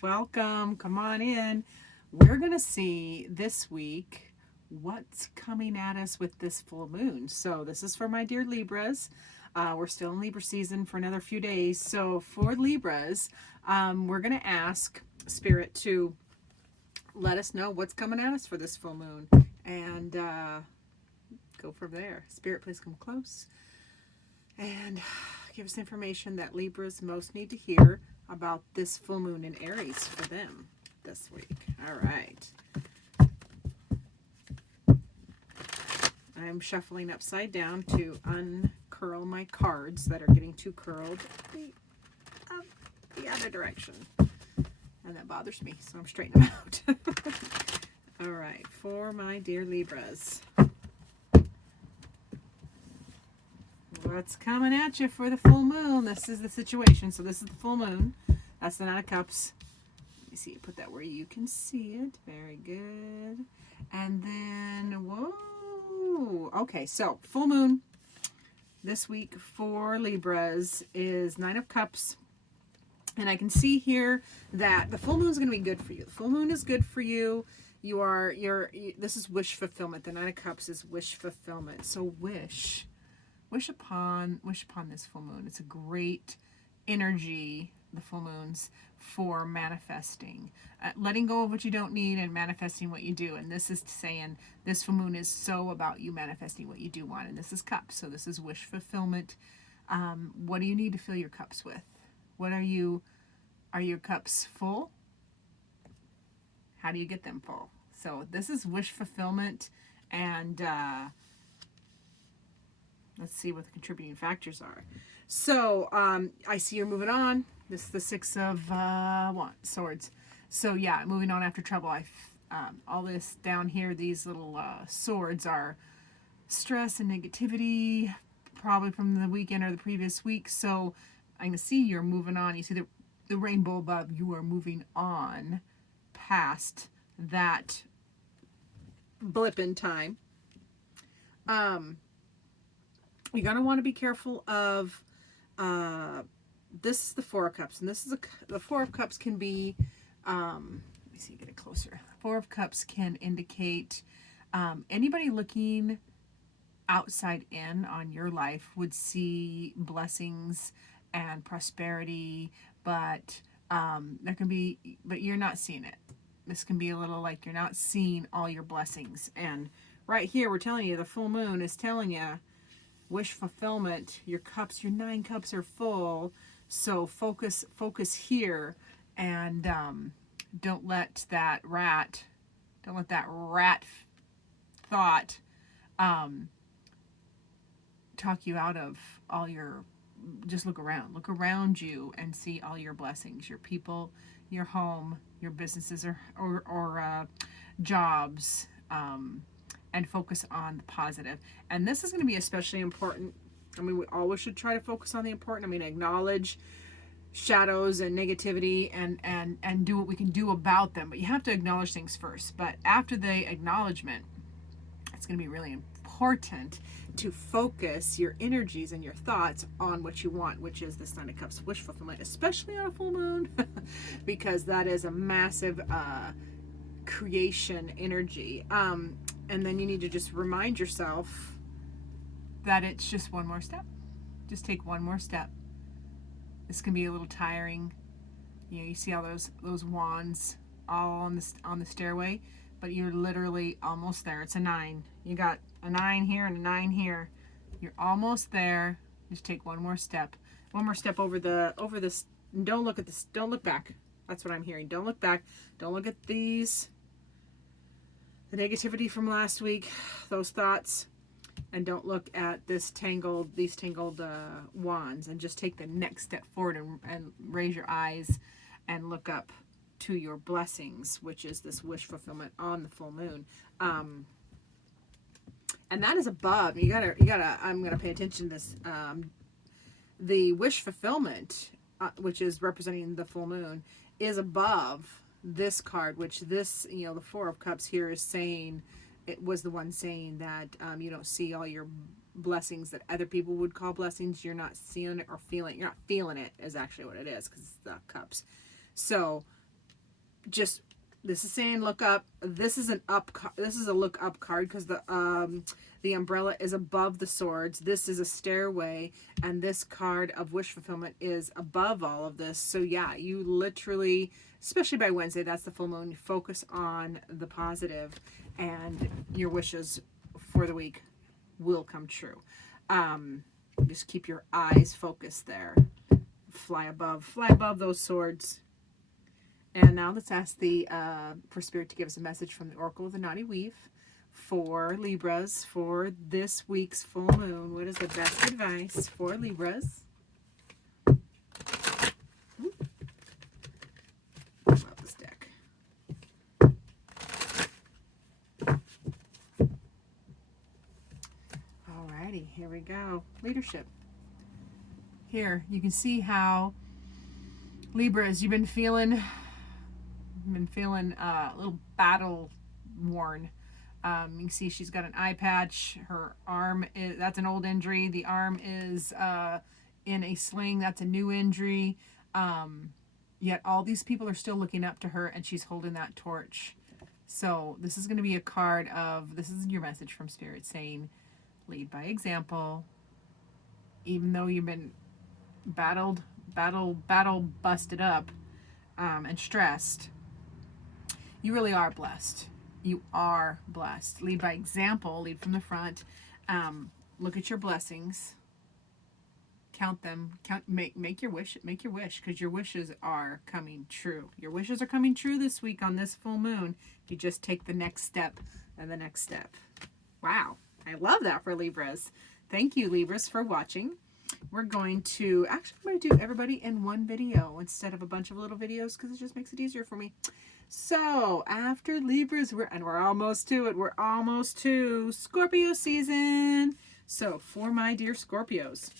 Welcome. Come on in. We're going to see this week what's coming at us with this full moon. So this is for my dear Libras. We're still in Libra season for another few days. So for Libras, we're going to ask Spirit to let us know what's coming at us for this full moon and go from there. Spirit, please come close and give us information that Libras most need to hear about this full moon in Aries for them this week. All right. I'm shuffling upside down to uncurl my cards that are getting too curled the other direction. And that bothers me, so I'm straightening them out. All right, for my dear Libras. What's coming at you for the full moon? This is the situation. So this is the full moon. That's the Nine of Cups. Let me see. Put that where you can see it. Very good. And then, whoa. Okay, so full moon this week for Libras is Nine of Cups. And I can see here that the full moon is going to be good for you. The full moon is good for you. This is wish fulfillment. The Nine of Cups is wish fulfillment. So wish upon this full moon. It's a great energy, the full moons, for manifesting, letting go of what you don't need and manifesting what you do. And this is saying this full moon is so about you manifesting what you do want. And this is cups, so this is wish fulfillment. What do you need to fill your cups with? What are your cups full? How do you get them full? So this is wish fulfillment, and let's see what the contributing factors are. So I see you're moving on. This is the Six of Swords. So yeah, moving on after trouble. All this down here, these little swords are stress and negativity, probably from the weekend or the previous week. So I can see you're moving on. You see the rainbow above. You are moving on past that blip in time. You're going to want to be careful of, this is the Four of Cups, and this is the Four of Cups can be, let me see, get it closer. Four of Cups can indicate anybody looking outside in on your life would see blessings and prosperity, but but you're not seeing it. This can be a little like you're not seeing all your blessings. And right here, we're telling you, the full moon is telling you, wish fulfillment, your cups, your 9 cups are full. So focus here, and don't let that rat thought talk you out of all your. Just look around you and see all your blessings, your people, your home, your businesses or jobs, and focus on the positive. And this is going to be especially important. I mean, we always should try to focus on the important. I mean, acknowledge shadows and negativity and do what we can do about them. But you have to acknowledge things first. But after the acknowledgement, it's going to be really important to focus your energies and your thoughts on what you want, which is this Nine of Cups, wish fulfillment, especially on a full moon, because that is a massive creation energy. And then you need to just remind yourself that it's just one more step. Just take one more step. This can be a little tiring. You see all those wands all on the stairway, but you're literally almost there. It's a 9. You got a 9 here and a 9 here. You're almost there. Just take one more step. One more step over this. Don't look at this. Don't look back. That's what I'm hearing. Don't look back. Don't look at the negativity from last week, those thoughts, and don't look at these tangled wands, and just take the next step forward and raise your eyes and look up to your blessings, which is this wish fulfillment on the full moon. And that is above. You gotta, I'm gonna pay attention to this. The wish fulfillment, which is representing the full moon, is above this card, which this, the Four of Cups here is saying, it was the one saying that you don't see all your blessings that other people would call blessings. You're not seeing it or feeling. You're not feeling it is actually what it is, because it's the cups. So just, this is saying look up. This is this is a look up card because the umbrella is above the swords. This is a stairway, and this card of wish fulfillment is above all of this. So yeah, you literally, especially by Wednesday, that's the full moon, you focus on the positive, and your wishes for the week will come true. Just keep your eyes focused there. Fly above those swords. And now let's ask for Spirit to give us a message from the Oracle of the Naughty Weave for Libras for this week's full moon. What is the best advice for Libras? I love this deck. Alrighty, here we go. Leadership. Here, you can see how Libras, you've been feeling a little battle worn. You can see she's got an eye patch. Her arm is, that's an old injury. The arm is in a sling. That's a new injury. Yet all these people are still looking up to her, and she's holding that torch. So this is going to be a card of, this is your message from Spirit saying, lead by example. Even though you've been battle busted up and stressed, you really are blessed. You are blessed. Lead by example. Lead from the front. Look at your blessings. Count them. Make your wish. Make your wish, because your wishes are coming true. Your wishes are coming true this week on this full moon. If you just take the next step and the next step. Wow, I love that for Libras. Thank you, Libras, for watching. We're going to do everybody in one video instead of a bunch of little videos, because it just makes it easier for me. So after Libras, we're almost to it. We're almost to Scorpio season. So for my dear Scorpios,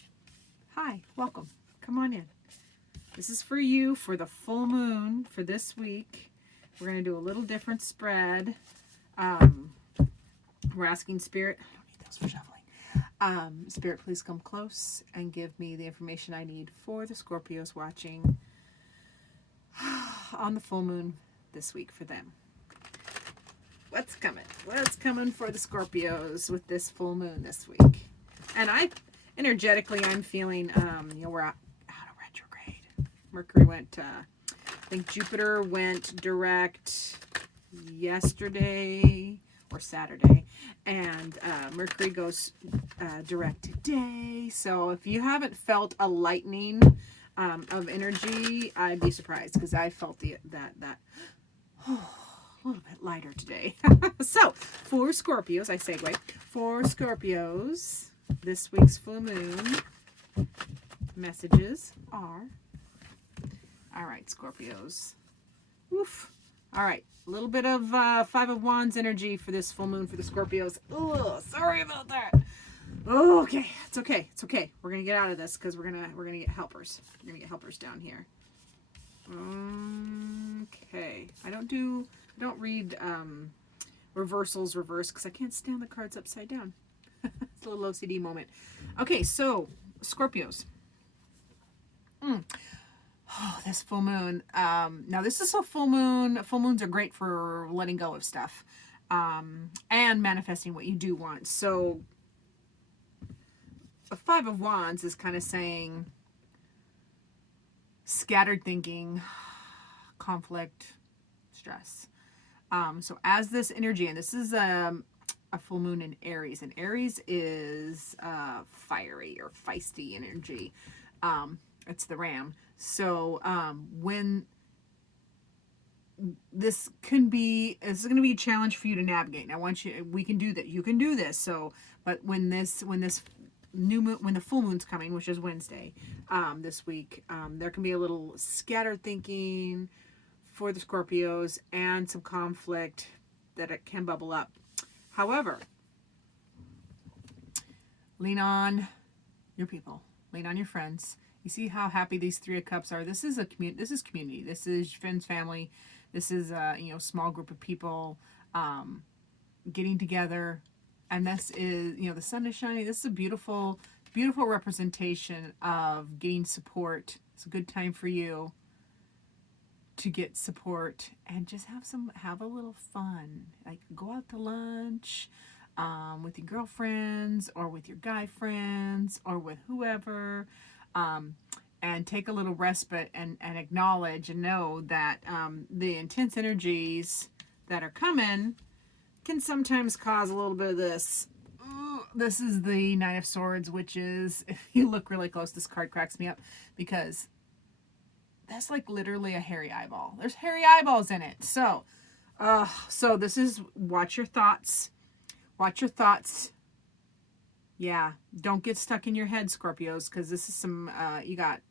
hi, welcome. Come on in. This is for you for the full moon for this week. We're going to do a little different spread. We're asking Spirit, I don't need those for shuffling. Spirit, please come close and give me the information I need for the Scorpios watching on the full moon this week for them. What's coming? What's coming for the Scorpios with this full moon this week? And I'm feeling, we're out of retrograde. Mercury went, I think Jupiter went direct yesterday or Saturday, and Mercury goes direct today. So if you haven't felt a lightening of energy, I'd be surprised, because I felt that a little bit lighter today. So for Scorpios, I segue. For Scorpios, this week's full moon messages are, all right, Scorpios. Oof. All right, a little bit of Five of Wands energy for this full moon for the Scorpios. Oh, sorry about that. Oh, okay, it's okay. It's okay. We're gonna get out of this, because we're gonna get helpers. We're gonna get helpers down here. Okay, I don't read reversals because I can't stand the cards upside down. It's a little OCD moment. Okay, so Scorpios. Oh, this full moon. Now this is a full moon. Full moons are great for letting go of stuff and manifesting what you do want. So a Five of Wands is kind of saying scattered thinking, conflict, stress. So as this energy, and this is a full moon in Aries, and Aries is fiery or feisty energy. It's the ram. So when this is going to be a challenge for you to navigate. And we can do that. You can do this. So, but when this new moon, when the full moon's coming, which is Wednesday, this week, there can be a little scattered thinking for the Scorpios and some conflict that it can bubble up. However, lean on your people, lean on your friends. You see how happy these Three of Cups are. This is community. This is friends, family. This is small group of people getting together. And this is, the sun is shining. This is a beautiful, beautiful representation of getting support. It's a good time for you to get support and just have a little fun. Like go out to lunch with your girlfriends or with your guy friends or with whoever, and take a little respite and acknowledge and know that the intense energies that are coming can sometimes cause a little bit of this. This is the Nine of Swords, which is, if you look really close, this card cracks me up because that's like literally a hairy eyeball. There's hairy eyeballs in it. So this is watch your thoughts. Watch your thoughts. Yeah, don't get stuck in your head, Scorpios, because this is some, you got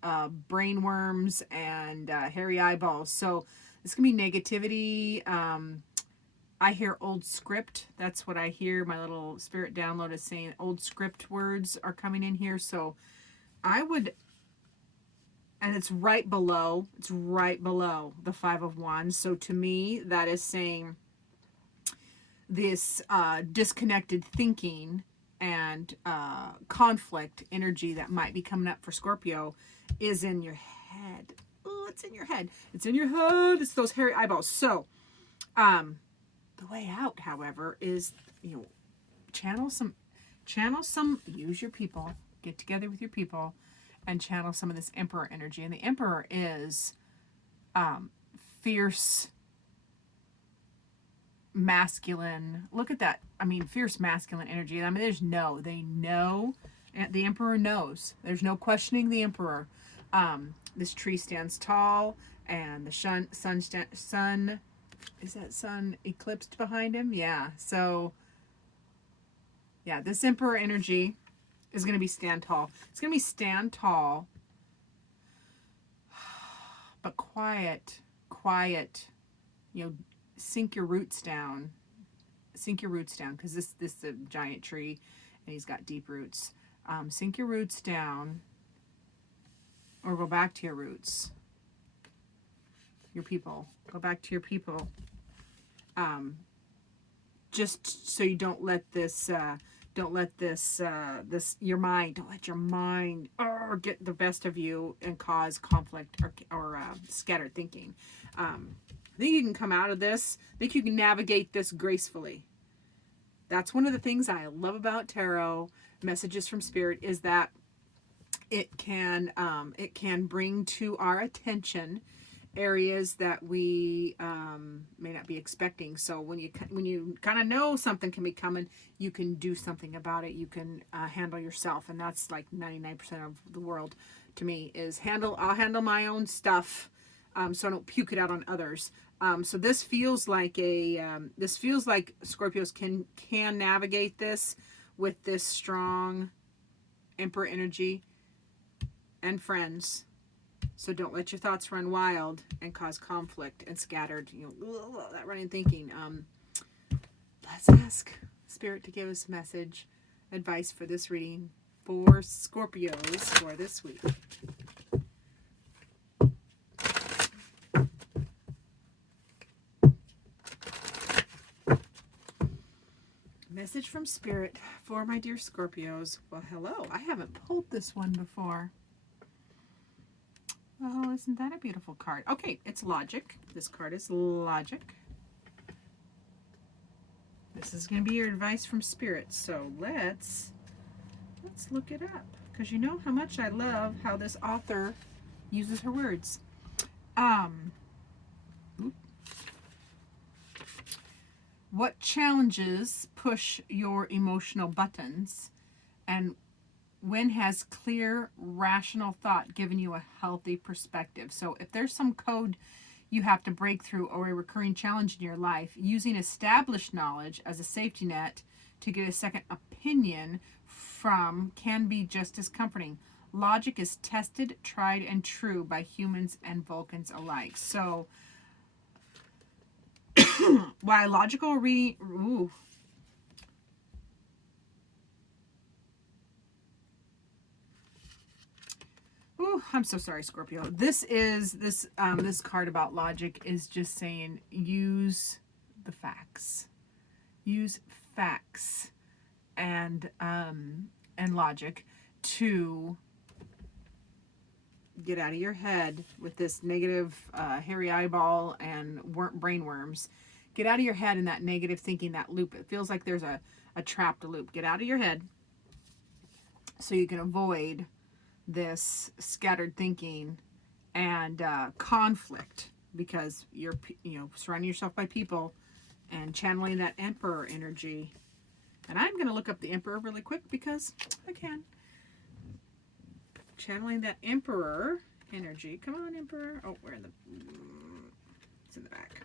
brain worms and hairy eyeballs. So this can be negativity. I hear old script. That's what I hear. My little spirit download is saying old script words are coming in here. So I would, and it's right below the Five of Wands. So to me, that is saying this disconnected thinking and conflict energy that might be coming up for Scorpio is in your head. Oh, it's in your head. It's in your head. It's those hairy eyeballs. So, the way out, however, is, channel some, use your people, get together with your people, and channel some of this Emperor energy. And the Emperor is fierce, masculine. Look at that. I mean, fierce masculine energy. I mean, they know, and the Emperor knows. There's no questioning the Emperor. This tree stands tall, and the sun, is that sun eclipsed behind him? Yeah. So, yeah, this Emperor energy is going to be stand tall. It's going to be stand tall, but quiet, sink your roots down. Because this is a giant tree, and he's got deep roots. Sink your roots down, or go back to your roots. Your people. Go back to your people. Just so you don't let your mind get the best of you and cause conflict or scattered thinking. I think you can come out of this. I think you can navigate this gracefully. That's one of the things I love about tarot messages from Spirit, is that it can bring to our attention areas that we may not be expecting. So when you kind of know something can be coming, you can do something about it. You can handle yourself, and that's like 99% of the world to me is I'll handle my own stuff, so I don't puke it out on others. So this feels like Scorpios can navigate this with this strong Emperor energy and friends. So don't let your thoughts run wild and cause conflict and scattered, that running thinking. Let's ask Spirit to give us a message, advice for this reading for Scorpios for this week. Message from Spirit for my dear Scorpios. Well, hello. I haven't pulled this one before. Oh, isn't that a beautiful card? Okay, it's Logic. This card is Logic. This is going to be your advice from Spirit. So let's look it up, because you know how much I love how this author uses her words. What challenges push your emotional buttons, and when has clear, rational thought given you a healthy perspective? So if there's some code you have to break through or a recurring challenge in your life, using established knowledge as a safety net to get a second opinion from can be just as comforting. Logic is tested, tried, and true by humans and Vulcans alike. So, why logical reading... Ooh. Ooh, I'm so sorry, Scorpio. This card about logic is just saying use the facts. Use facts and logic to Get out of your head with this negative hairy eyeball and brain worms. Get out of your head in that negative thinking, that loop. It feels like there's a trapped loop. Get out of your head so you can avoid this scattered thinking and conflict, because you're surrounding yourself by people and channeling that Emperor energy. And I'm going to look up the Emperor really quick because I can. Channeling that Emperor energy. Come on, Emperor. Oh, we're in the... It's in the back.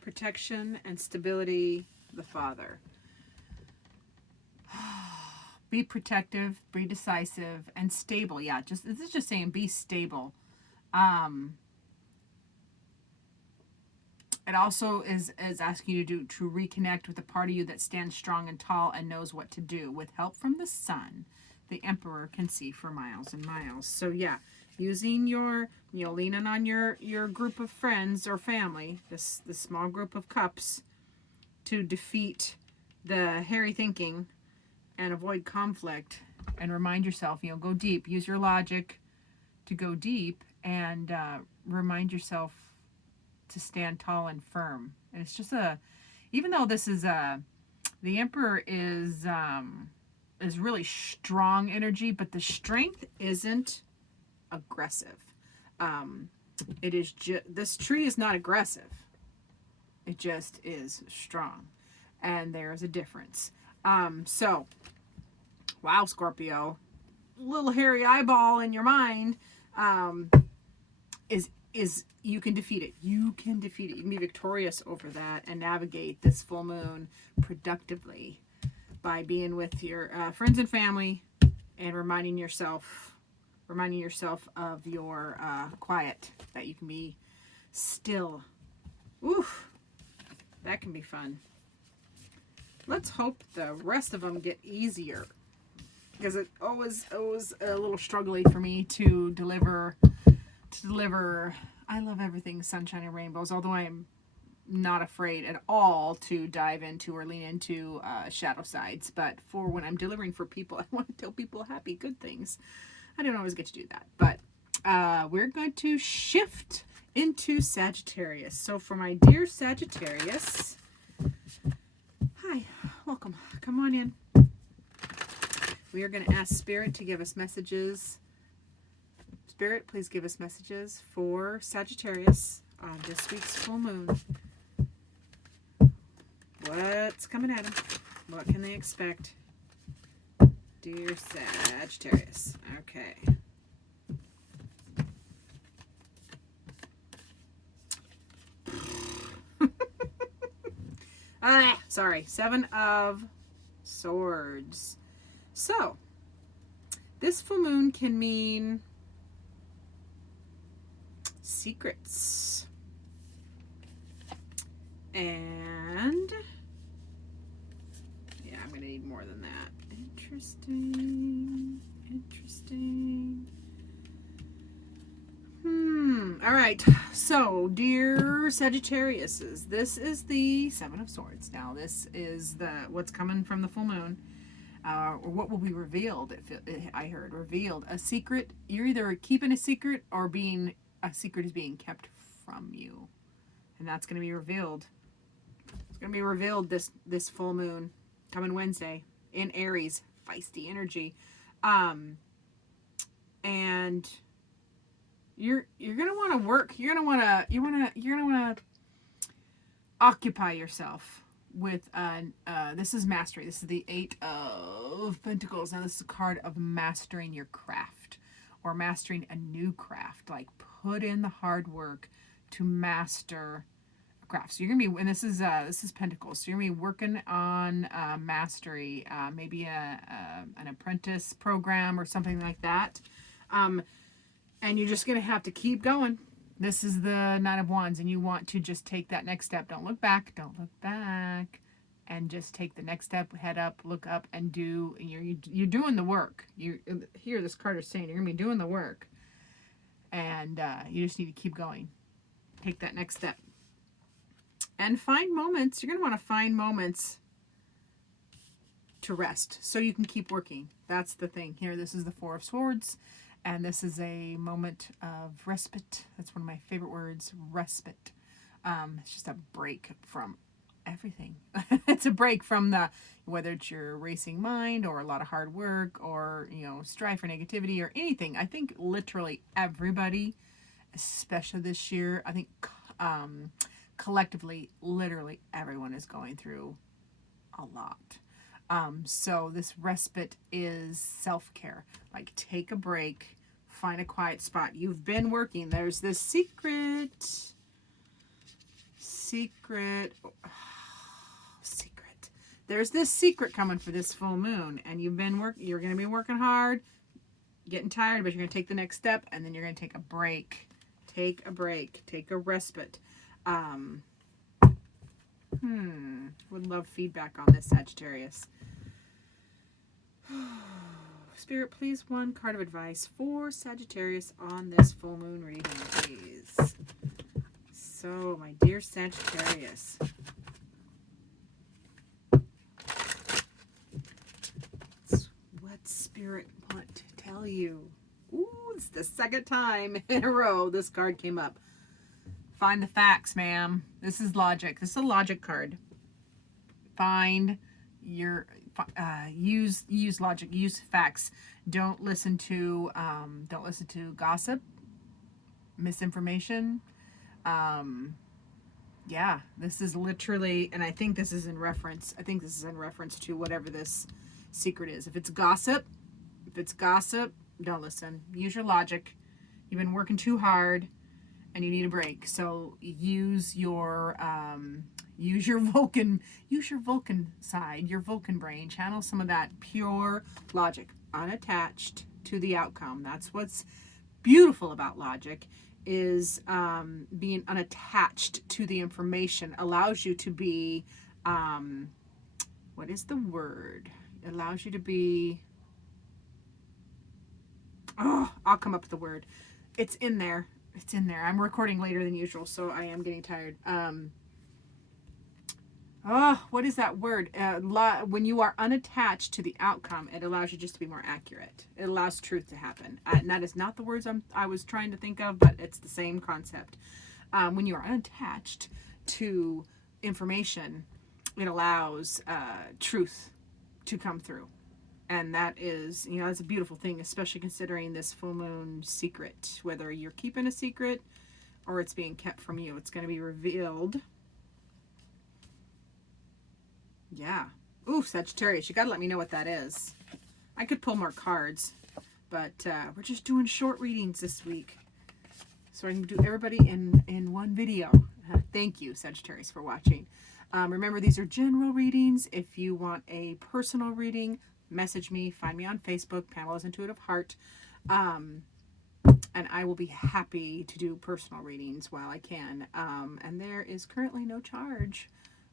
Protection and stability, the Father. Be protective, be decisive, and stable. Yeah, this is just saying be stable. It also is asking you to reconnect with a part of you that stands strong and tall and knows what to do. With help from the sun, the Emperor can see for miles and miles. So yeah, using your, leaning on your group of friends or family, this small group of cups, to defeat the hairy thinking and avoid conflict, and remind yourself, go deep. Use your logic to go deep, and remind yourself to stand tall and firm. And it's just even though this is the Emperor is really strong energy, but the strength isn't aggressive. It is this tree is not aggressive. It just is strong, and there's a difference. So, wow, Scorpio, little hairy eyeball in your mind, is you can defeat it. You can defeat it. You can be victorious over that and navigate this full moon productively by being with your friends and family and reminding yourself of your quiet, that you can be still. Oof, that can be fun. Let's hope the rest of them get easier, because it always a little struggly for me to deliver. I love everything sunshine and rainbows, although I am not afraid at all to dive into or lean into shadow sides. But for when I'm delivering for people, I want to tell people happy, good things. I don't always get to do that, but we're going to shift into Sagittarius. So for my dear Sagittarius, hi, welcome. Come on in. We are going to ask Spirit to give us messages. Spirit, please give us messages for Sagittarius on this week's full moon. What's coming at them? What can they expect? Dear Sagittarius. Okay. Sorry. 7 of Swords. So, this full moon can mean secrets. And yeah, I'm going to need more than that. Interesting. All right. So, dear Sagittariuses, this is the 7 of Swords. Now, this is what's coming from the full moon. Or what will be revealed. I heard revealed. A secret. You're either keeping a secret or a secret is being kept from you. And that's going to be revealed. It's going to be revealed this full moon coming Wednesday in Aries, feisty energy. And you're going to want to work. You're going to want to occupy yourself with this is mastery. This is the 8 of Pentacles. Now this is a card of mastering your craft or mastering a new craft. Like put in the hard work to master a craft. So you're gonna be, and this is Pentacles. So you're gonna be working on mastery, maybe an apprentice program or something like that. And you're just gonna have to keep going. This is the 9 of Wands, and you want to just take that next step. Don't look back. And just take the next step, head up, look up, and do. You're doing the work. Here, this card is saying you're going to be doing the work. And you just need to keep going. Take that next step. And find moments. You're going to want to find moments to rest so you can keep working. That's the thing here. This is the Four of Swords, and this is a moment of respite. That's one of my favorite words, respite. It's just a break from everything. It's a break from the, whether it's your racing mind or a lot of hard work or, you know, strife or negativity or anything. I think literally everybody, especially this year, I think collectively, literally everyone is going through a lot. So this respite is self-care. Like, take a break, find a quiet spot. You've been working. There's this secret. There's this secret coming for this full moon, and you're going to be working hard, getting tired, but you're going to take the next step, and then you're going to take a break. Take a break. Take a respite. Would love feedback on this, Sagittarius. Spirit, please, one card of advice for Sagittarius on this full moon reading, please. So, my dear Sagittarius, what Spirit want to tell you? Ooh, it's the second time in a row this card came up. Find the facts, ma'am. This is logic. This is a logic card. Find your use logic, use facts. Don't listen to gossip, misinformation. Yeah, this is literally, and I think this is in reference to whatever this secret is. If it's gossip, don't listen. Use your logic. You've been working too hard and you need a break. So use your Vulcan side, your Vulcan brain. Channel some of that pure logic, unattached to the outcome. That's what's beautiful about logic, is being unattached to the information allows you to be, what is the word? It allows you to be, I'll come up with the word. It's in there. I'm recording later than usual, so I am getting tired. What is that word? When you are unattached to the outcome, it allows you just to be more accurate. It allows truth to happen. And that is not the words I was trying to think of, but it's the same concept. When you are unattached to information, it allows truth to come through. And that is, that's a beautiful thing, especially considering this full moon secret. Whether you're keeping a secret or it's being kept from you, it's going to be revealed. Yeah. Ooh, Sagittarius, you got to let me know what that is. I could pull more cards, but we're just doing short readings this week, so I can do everybody in one video. Thank you, Sagittarius, for watching. Remember, these are general readings. If you want a personal reading, message me. Find me on Facebook, Pamela's Intuitive Heart. And I will be happy to do personal readings while I can. And there is currently no charge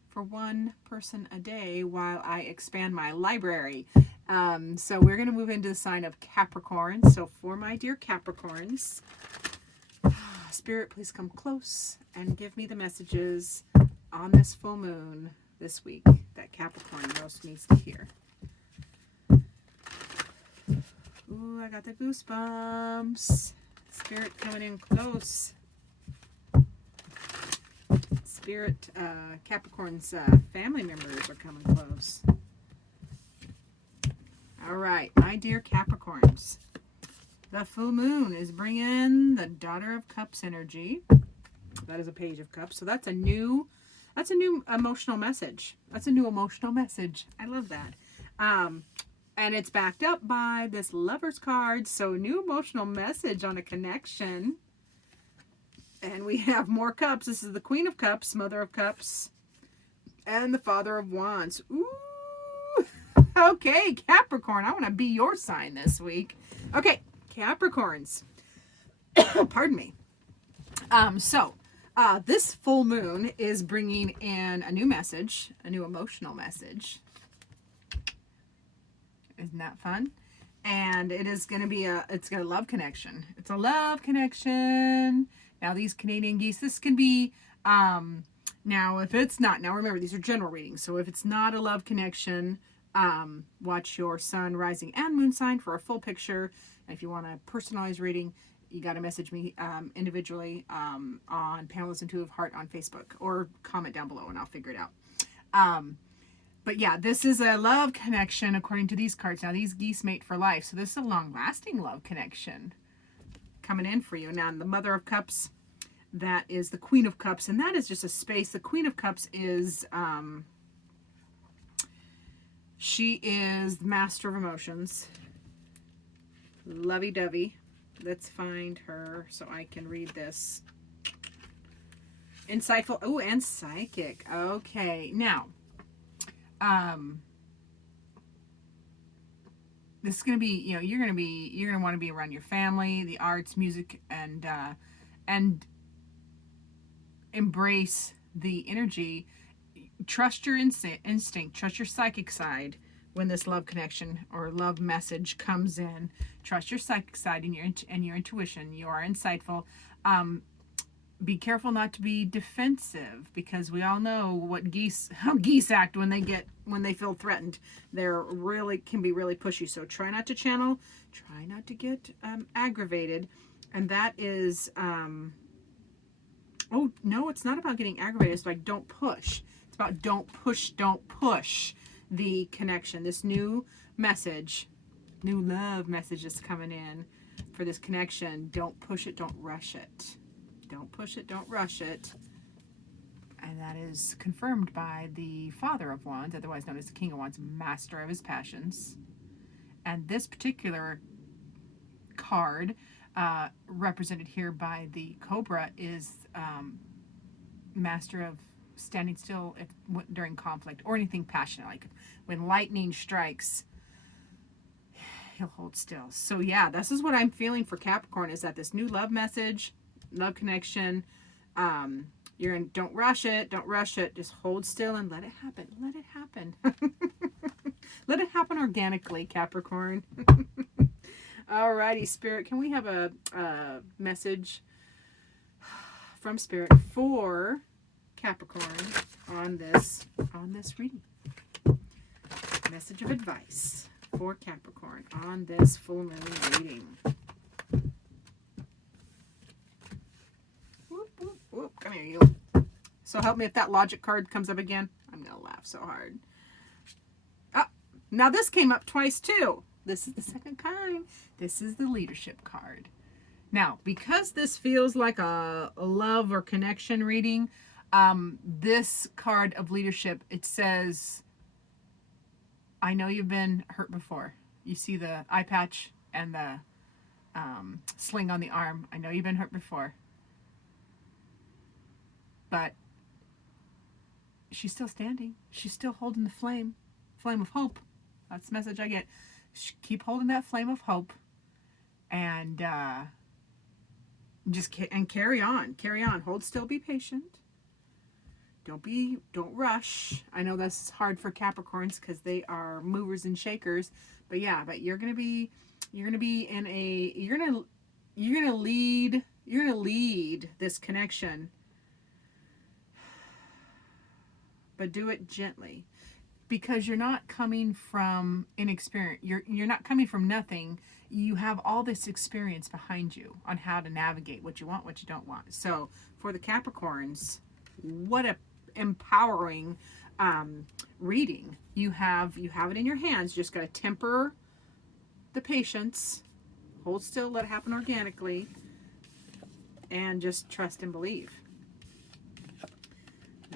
for one person a day while I expand my library. So we're going to move into the sign of Capricorn. So for my dear Capricorns, Spirit, please come close and give me the messages on this full moon this week that Capricorn most needs to hear. Ooh, I got the goosebumps. Spirit coming in close. Spirit, Capricorn's family members are coming close. All right, my dear Capricorns. The full moon is bringing the Daughter of Cups energy. That is a Page of Cups. So that's a new emotional message. That's a new emotional message. I love that. And it's backed up by this Lover's card. So new emotional message on a connection. And we have more cups. This is the Queen of Cups, Mother of Cups, and the Father of Wands. Ooh. Okay, Capricorn. I want to be your sign this week. Okay, Capricorns. Pardon me. This full moon is bringing in a new message, a new emotional message. Isn't that fun? And it is going to be it's a love connection. It's a love connection. Now, these Canadian geese, this can be, now if it's not, now remember, these are general readings. So if it's not a love connection, Watch your sun, rising, and moon sign for a full picture. And if you want a personalized reading, you got to message me individually on Pamela's Intuitive Heart on Facebook, or comment down below and I'll figure it out. But yeah, this is a love connection according to these cards. Now, these geese mate for life. So this is a long-lasting love connection coming in for you. Now, in the Mother of Cups, that is the Queen of Cups. And that is just a space. The Queen of Cups is, she is the master of emotions. Lovey-dovey. Let's find her so I can read this. Insightful. Oh, and psychic. Okay. Now, this is going to be, you know, you're going to want to be around your family, the arts, music, and embrace the energy. Trust your instinct, trust your psychic side when this love connection or love message comes in. Trust your psychic side and your intuition. You are insightful. Be careful not to be defensive, because we all know how geese act when they feel threatened. They're can be really pushy. So try not to channel, try not to get aggravated. And that is, oh no, it's not about getting aggravated. It's like, don't push. It's about don't push the connection. This new message, new love message is coming in for this connection. Don't push it, don't rush it. Don't push it, don't rush it. And that is confirmed by the Father of Wands, otherwise known as the King of Wands, master of his passions. And this particular card, represented here by the Cobra, is master of standing still during conflict or anything passionate. Like when lightning strikes, he'll hold still. So yeah, this is what I'm feeling for Capricorn, is that this new love message, love connection, don't rush it, just hold still and let it happen. Let it happen organically, Capricorn. Alrighty, Spirit, can we have a message from Spirit for Capricorn on this reading? Message of advice for Capricorn on this full moon reading. Whoop, come here, you. So help me if that logic card comes up again. I'm going to laugh so hard. Ah, now this came up twice too. This is the second time. This is the leadership card. Now, because this feels like a love or connection reading, this card of leadership, it says, I know you've been hurt before. You see the eye patch and the sling on the arm. I know you've been hurt before. But she's still standing. She's still holding the flame of hope. That's the message I get. Keep holding that flame of hope, and carry on. Hold still. Be patient. Don't rush. I know this is hard for Capricorns because they are movers and shakers. But yeah, you're gonna lead this connection. But do it gently, because you're not coming from inexperience. You're not coming from nothing. You have all this experience behind you on how to navigate what you want, what you don't want. So for the Capricorns, what a empowering reading. You have it in your hands. You just got to temper the patience, hold still, let it happen organically, and just trust and believe.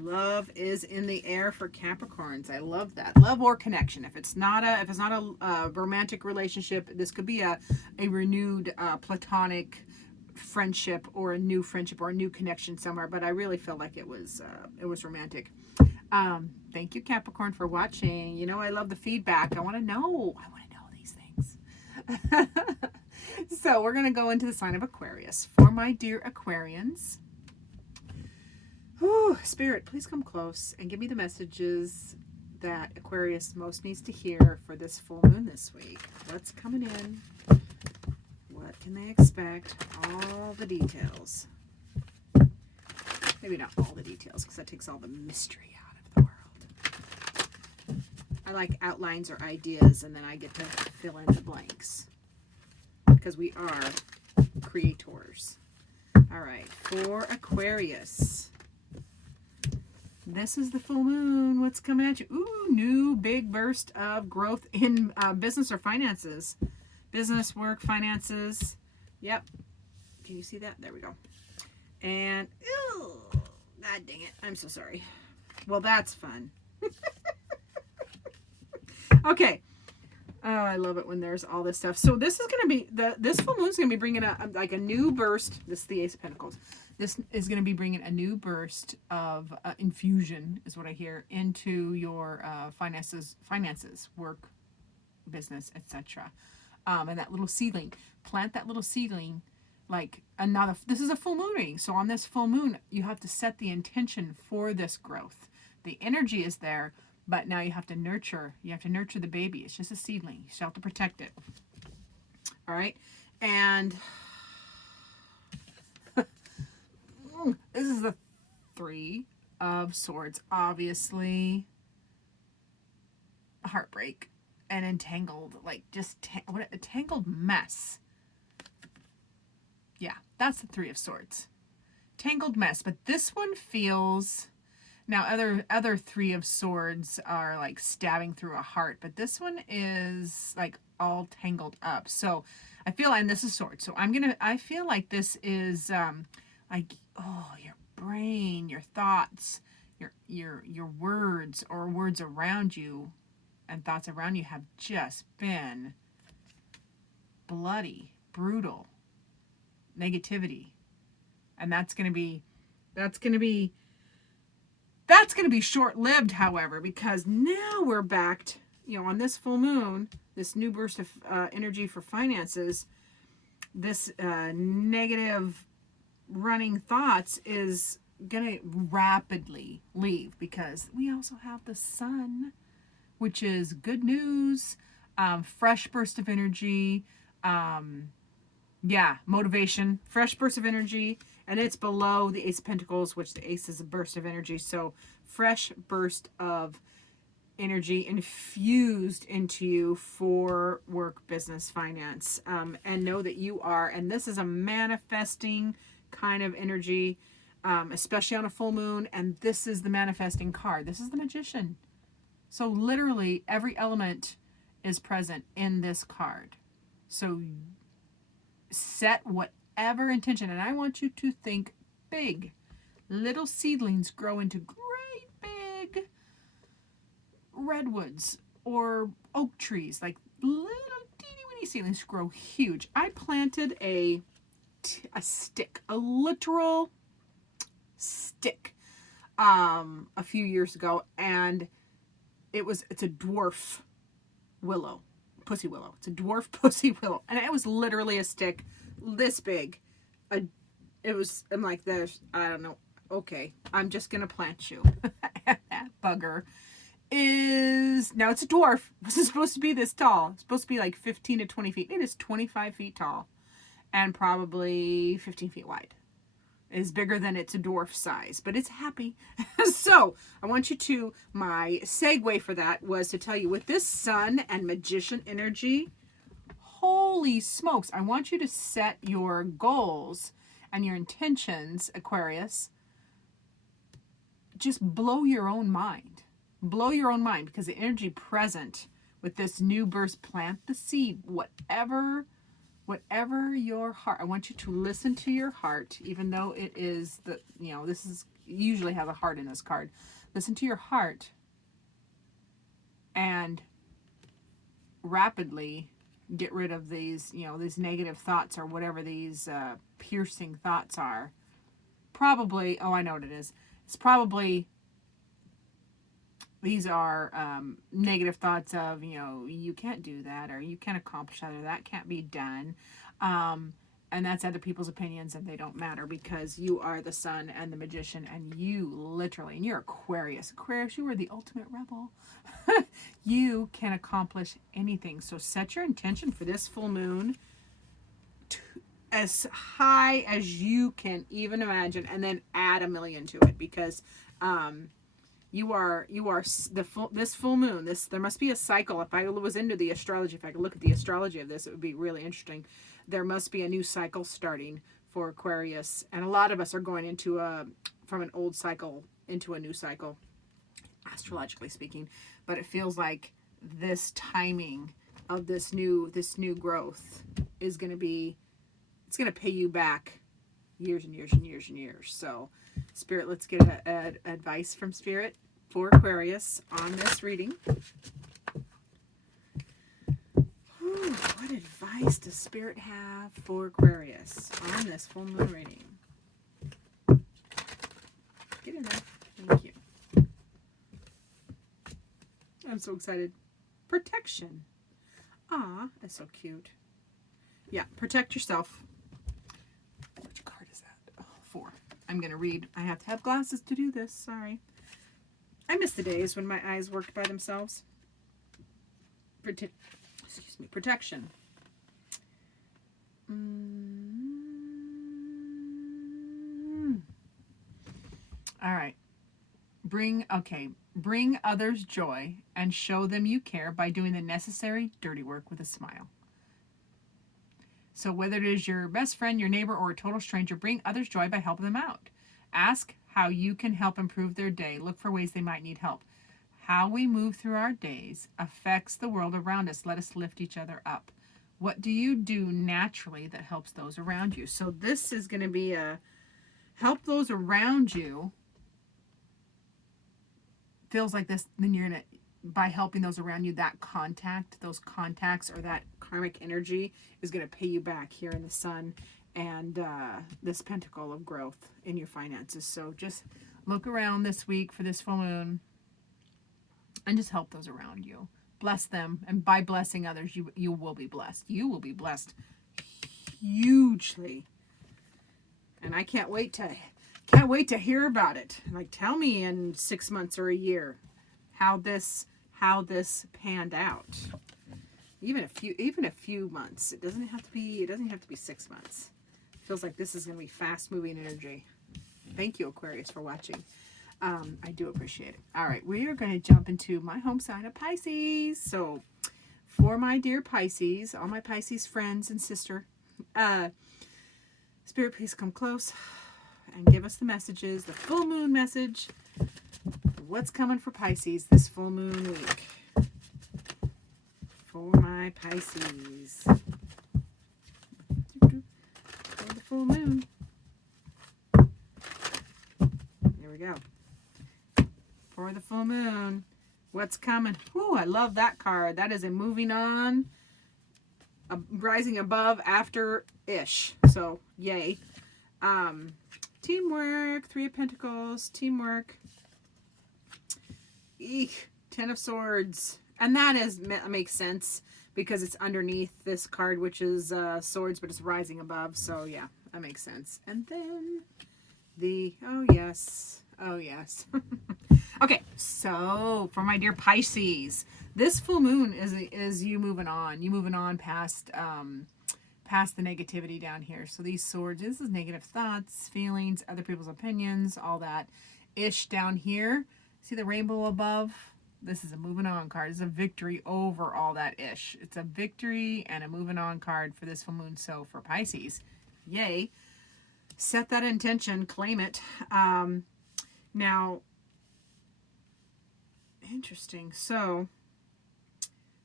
Love is in the air for Capricorns. I love that. Love or connection. If it's not a romantic relationship, this could be a renewed platonic friendship, or a new friendship, or a new connection somewhere. But I really feel like it was romantic. Thank you, Capricorn, for watching. You know, I love the feedback. I want to know these things. So we're going to go into the sign of Aquarius. For my dear Aquarians, whew, Spirit, please come close and give me the messages that Aquarius most needs to hear for this full moon this week. What's coming in? What can they expect? All the details. Maybe not all the details, because that takes all the mystery out of the world. I like outlines or ideas, and then I get to fill in the blanks because we are creators. All right, for Aquarius, this is the full moon. What's coming at you? Ooh, new big burst of growth in business or finances. Business, work, finances. Yep. Can you see that? There we go. And, ew, God dang it. I'm so sorry. Well, that's fun. Okay. Oh, I love it when there's all this stuff. So this is going to be, this full moon is going to be bringing like a new burst. This is the Ace of Pentacles. This is going to be bringing a new burst of infusion, is what I hear, into your finances, work, business, etc. And that little seedling. Plant that little seedling. Like another, this is a full moon reading. So on this full moon, you have to set the intention for this growth. The energy is there, but now you have to nurture. You have to nurture the baby. It's just a seedling. You still have to protect it. All right. And this is the Three of Swords. Obviously, heartbreak and entangled, like just what a tangled mess. Yeah, that's the Three of Swords. Tangled mess. But this one feels... Now, other Three of Swords are like stabbing through a heart. But this one is like all tangled up. So I feel... And this is Swords. So I feel like this is like... Oh, your brain, your thoughts, your words or words around you and thoughts around you have just been bloody, brutal. Negativity. And that's going to be short-lived, however, because now we're backed, on this full moon, this new burst of energy for finances, this negative running thoughts is going to rapidly leave, because we also have the sun, which is good news, fresh burst of energy, yeah, motivation, fresh burst of energy, and it's below the Ace of Pentacles, which the Ace is a burst of energy. So fresh burst of energy infused into you for work, business, finance, and know that you are, and this is a manifesting kind of energy, especially on a full moon, and this is the manifesting card. This is the Magician. So literally every element is present in this card. So set whatever intention, and I want you to think big. Little seedlings grow into great big redwoods or oak trees. Like little teeny weeny seedlings grow huge. I planted a stick, a literal stick, a few years ago, and it's a dwarf willow. Pussy willow. It's a dwarf pussy willow. And it was literally a stick this big. I'm like, I don't know. Okay, I'm just going to plant you. That bugger now it's a dwarf. This is supposed to be this tall. It's supposed to be like 15 to 20 feet. It is 25 feet tall and probably 15 feet wide. It is bigger than it's a dwarf size, but it's happy. So I want you to, my segue for that was to tell you, with this sun and Magician energy, holy smokes, I want you to set your goals and your intentions, Aquarius. Just blow your own mind. Blow your own mind, because the energy present with this new burst, plant the seed, whatever your heart. I want you to listen to your heart, even though it is this is usually have a heart in this card. Listen to your heart and rapidly get rid of these, these negative thoughts or whatever these piercing thoughts are. Probably, I know what it is. It's probably, these are negative thoughts of, you can't do that, or you can't accomplish that, or that can't be done. And that's other people's opinions, and they don't matter, because you are the sun and the Magician, and you literally, and you're Aquarius. Aquarius, you are the ultimate rebel. You can accomplish anything. So set your intention for this full moon as high as you can even imagine, and then add a million to it, because this full moon. There must be a cycle. If I was into the astrology, if I could look at the astrology of this, it would be really interesting. There must be a new cycle starting for Aquarius, and a lot of us are going into from an old cycle into a new cycle, astrologically speaking. But it feels like this timing of this new growth is going to be, it's going to pay you back years and years and years and years. So Spirit, let's get advice from Spirit for Aquarius on this reading. What advice does Spirit have for Aquarius on this full moon reading? Get in there. Thank you. I'm so excited. Protection. Ah, that's so cute. Yeah, protect yourself. Which card is that? Oh, 4. I'm going to read. I have to have glasses to do this. Sorry. I miss the days when my eyes worked by themselves. Excuse me. Protection. All right. Bring others joy and show them you care by doing the necessary dirty work with a smile. So whether it is your best friend, your neighbor, or a total stranger, bring others joy by helping them out. Ask how you can help improve their day. Look for ways they might need help. How we move through our days affects the world around us. Let us lift each other up. What do you do naturally that helps those around you? So this is going to be a help those around you. Feels like this, then you're going to, by helping those around you, those contacts or that karmic energy is going to pay you back here in the sun and this pentacle of growth in your finances. So just look around this week for this full moon and just help those around you. Bless them, and by blessing others, you will be blessed. You will be blessed hugely. And I can't wait to hear about it. Like, tell me in 6 months or a year how this panned out. Even a few months. It doesn't have to be 6 months. It feels like this is going to be fast moving energy. Thank you, Aquarius, for watching. I do appreciate it. All right, we are going to jump into my home sign of Pisces. So, for my dear Pisces, all my Pisces friends and sister, Spirit, please come close and give us the messages, the full moon message. What's coming for Pisces this full moon week? For my Pisces. For the full moon. Here we go. For the full moon. What's coming? Ooh, I love that card. That is a moving on, rising above, after-ish. So, yay. Teamwork, 3 of Pentacles, teamwork. Eek, 10 of Swords. And that makes sense because it's underneath this card, which is Swords, but it's rising above. So, yeah, that makes sense. And then oh, yes. Okay, so for my dear Pisces, this full moon is you moving on. You moving on past the negativity down here. So these swords, this is negative thoughts, feelings, other people's opinions, all that ish down here. See the rainbow above? This is a moving on card. It's a victory over all that ish. It's a victory and a moving on card for this full moon. So for Pisces, yay. Set that intention, claim it. Now, interesting. So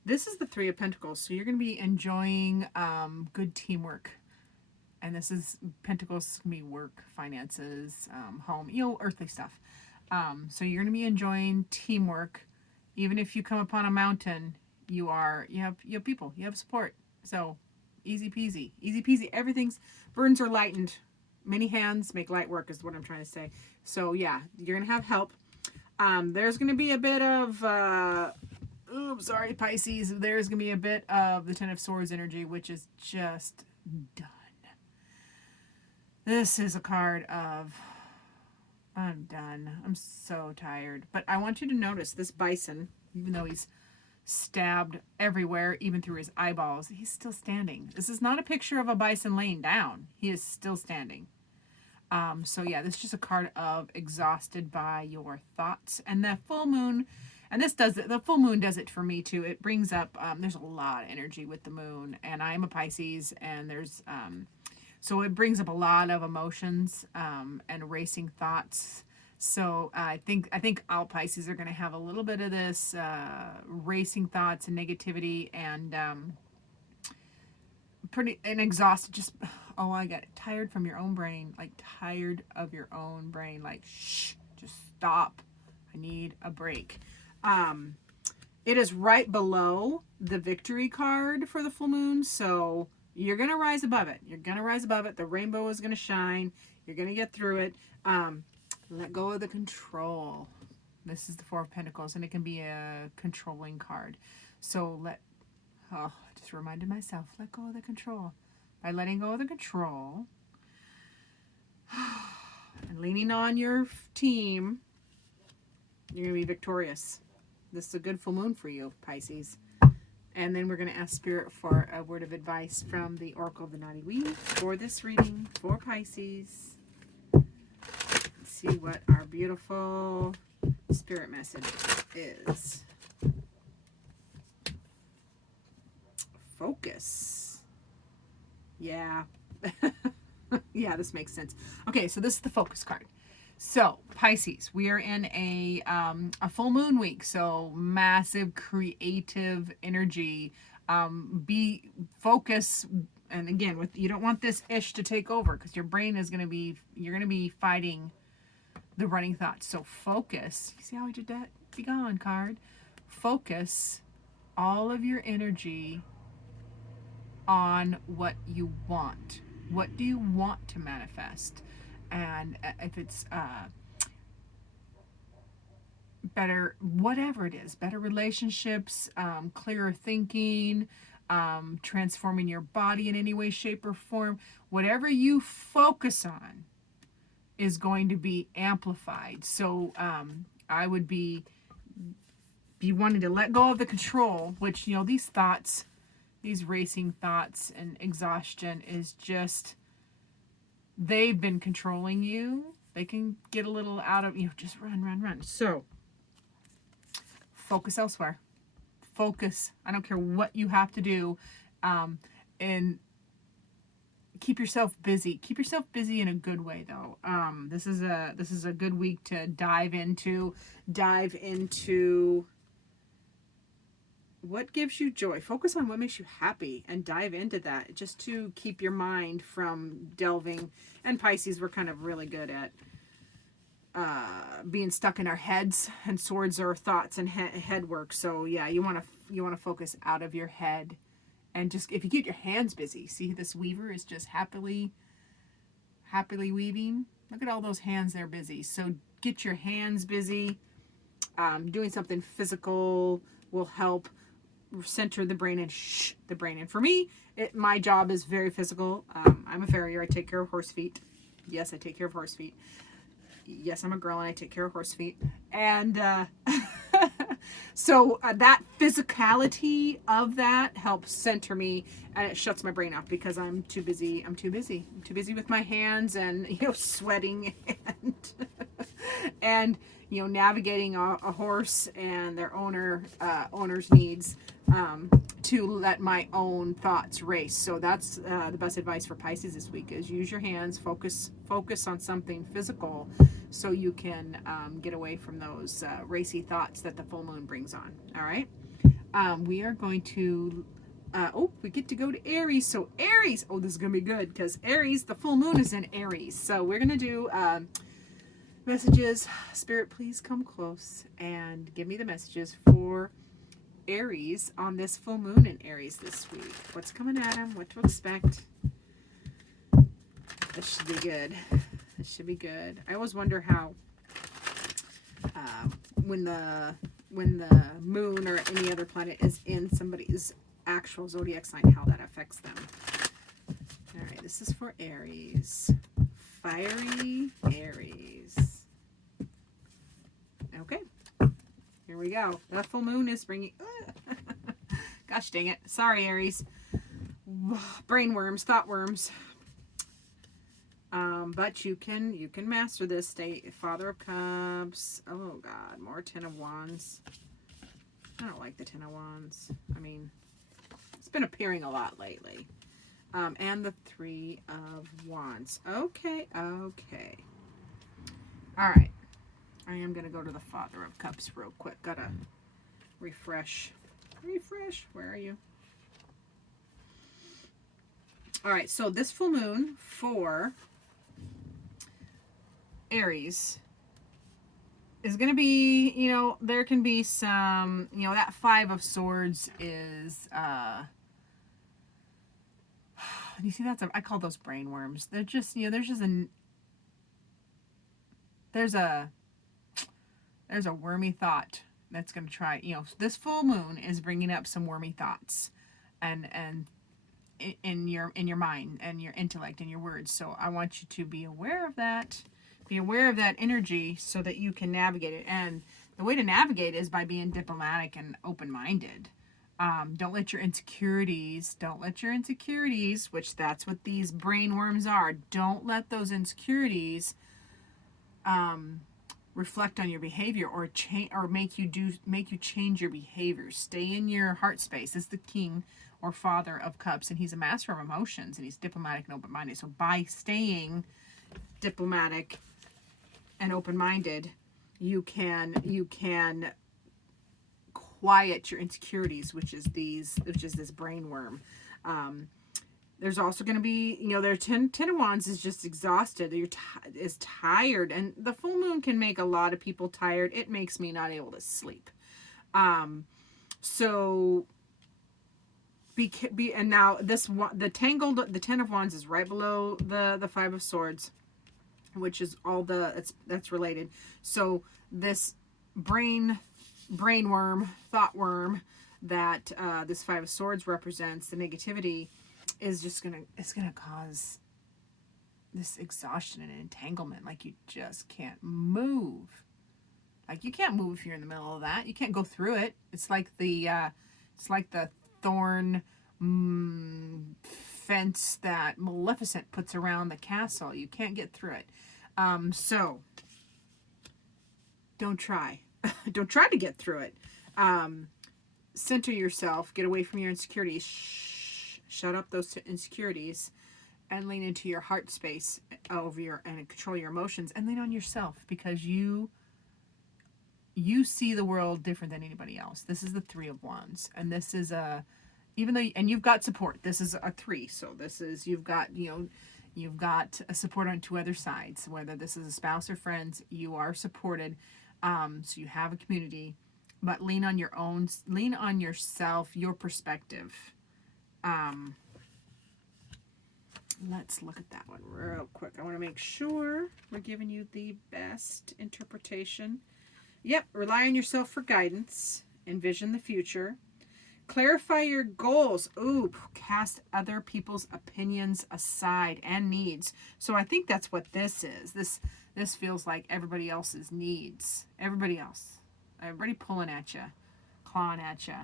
this is the 3 of Pentacles. So you're going to be enjoying good teamwork. And this is Pentacles, can be work, finances, home, earthly stuff. So you're going to be enjoying teamwork. Even if you come upon a mountain, you have people, you have support. So easy peasy. Everything's, burdens are lightened. Many hands make light work is what I'm trying to say. So yeah, you're going to have help. There's going to be a bit of, sorry, Pisces. There's going to be a bit of the 10 of Swords energy, which is just done. This is a card of, I'm done. I'm so tired. But I want you to notice this bison, even though he's stabbed everywhere, even through his eyeballs, he's still standing. This is not a picture of a bison laying down. He is still standing. So yeah, this is just a card of exhausted by your thoughts. And the full moon, and this does it, the full moon does it for me too. It brings up, there's a lot of energy with the moon, and I'm a Pisces, and there's, so it brings up a lot of emotions, and racing thoughts. So I think all Pisces are going to have a little bit of this, racing thoughts and negativity, and, pretty and exhausted, just, oh, I got tired from your own brain, like tired of your own brain, like shh, just stop, I need a break. It is right below the victory card for the full moon, so you're gonna rise above it, the rainbow is gonna shine, you're gonna get through it. Let go of the control. This is the Four of Pentacles, and it can be a controlling card, so I just reminded myself, let go of the control. By letting go of the control and leaning on your team, you're going to be victorious. This is a good full moon for you, Pisces. And then we're going to ask Spirit for a word of advice from the Oracle of the Naughty Week for this reading for Pisces. Let's see what our beautiful Spirit message is. Focus. Yeah. Yeah, this makes sense. Okay, so this is the focus card. So, Pisces, we are in a full moon week, so massive creative energy. Be focus, and again, you don't want this ish to take over, because your brain is going to be, you're going to be fighting the running thoughts. So focus. You see how I did that? Be gone card. Focus all of your energy on what you want. What do you want to manifest? And if it's better, whatever it is, better relationships, clearer thinking, transforming your body in any way, shape, or form, whatever you focus on is going to be amplified. So I would be wanting to let go of the control, which, you know, these thoughts, these racing thoughts and exhaustion is just, they've been controlling you. They can get a little out of, just run. So focus elsewhere. Focus. I don't care what you have to do. And keep yourself busy. Keep yourself busy in a good way, though. This is a good week to dive into what gives you joy. Focus on what makes you happy and dive into that, just to keep your mind from delving. And Pisces, we're kind of really good at being stuck in our heads, and swords are thoughts and head work. So yeah, you want to focus out of your head, and just, if you keep your hands busy, see, this weaver is just happily weaving. Look at all those hands, they're busy. So get your hands busy. Doing something physical will help center the brain and the brain. And for me, my job is very physical. I'm a farrier. I take care of horse feet. Yes, I take care of horse feet. Yes, I'm a girl and I take care of horse feet. And so that physicality of that helps center me, and it shuts my brain off, because I'm too busy. I'm too busy with my hands and, sweating and navigating a horse and their owner's needs, to let my own thoughts race. So that's the best advice for Pisces this week, is use your hands, focus on something physical, so you can get away from those racy thoughts that the full moon brings on. All right. We are going to, we get to go to Aries. So Aries, this is going to be good, because Aries, the full moon is in Aries. So we're going to do messages. Spirit, please come close and give me the messages for Aries on this full moon in Aries this week. What's coming at them? What to expect? This should be good. This should be good. I always wonder how when the moon or any other planet is in somebody's actual zodiac sign, how that affects them. All right, this is for Aries. Fiery Aries. Okay, here we go. That full moon is bringing... Gosh dang it. Sorry, Aries. Brain worms, thought worms. But you can master this. Stay Father of Cups. Oh God, more Ten of Wands. I don't like the Ten of Wands. I mean, it's been appearing a lot lately. And the Three of Wands. Okay, okay. All right. I am going to go to the Father of Cups real quick. Gotta refresh. Refresh. Where are you? All right. So this full moon for Aries is going to be, you know, there can be some, you know, that Five of Swords is, you see, I call those brain worms. They're just, you know, there's a wormy thought that's going to try, you know, this full moon is bringing up some wormy thoughts and in your mind and your intellect and your words. So I want you to be aware of that. Be aware of that energy so that you can navigate it. And the way to navigate is by being diplomatic and open-minded. Don't let your insecurities, which that's what these brain worms are, don't let those insecurities reflect on your behavior or change or make you change your behavior. Stay in your heart space. This is the King or Father of Cups, and he's a master of emotions, and he's diplomatic and open-minded. So by staying diplomatic and open-minded, you can quiet your insecurities, which is this brain worm. There's also going to be, you know, their ten of Wands is just exhausted. Is tired, and the full moon can make a lot of people tired. It makes me not able to sleep. So and now the Ten of Wands is right below the Five of Swords, which is that's related. So this brain worm, thought worm that this Five of Swords represents, the negativity, is just gonna cause this exhaustion and entanglement. Like you just can't move. Like you can't move if you're in the middle of that. You can't go through it. It's like the thorn fence that Maleficent puts around the castle. You can't get through it. So don't try. Don't try to get through it. Center yourself. Get away from your insecurities. Shut up those insecurities and lean into your heart space and control your emotions and lean on yourself, because you see the world different than anybody else. This is the Three of Wands, and this is and you've got support. This is a 3, so this is you've got a support on two other sides. Whether this is a spouse or friends, you are supported. So you have a community, but lean on yourself, your perspective. Let's look at that one real quick. I want to make sure we're giving you the best interpretation. Yep, rely on yourself for guidance. Envision the future. Clarify your goals. Ooh, cast other people's opinions aside and needs. So I think that's what this is. This feels like everybody else's needs. Everybody pulling at you, clawing at you.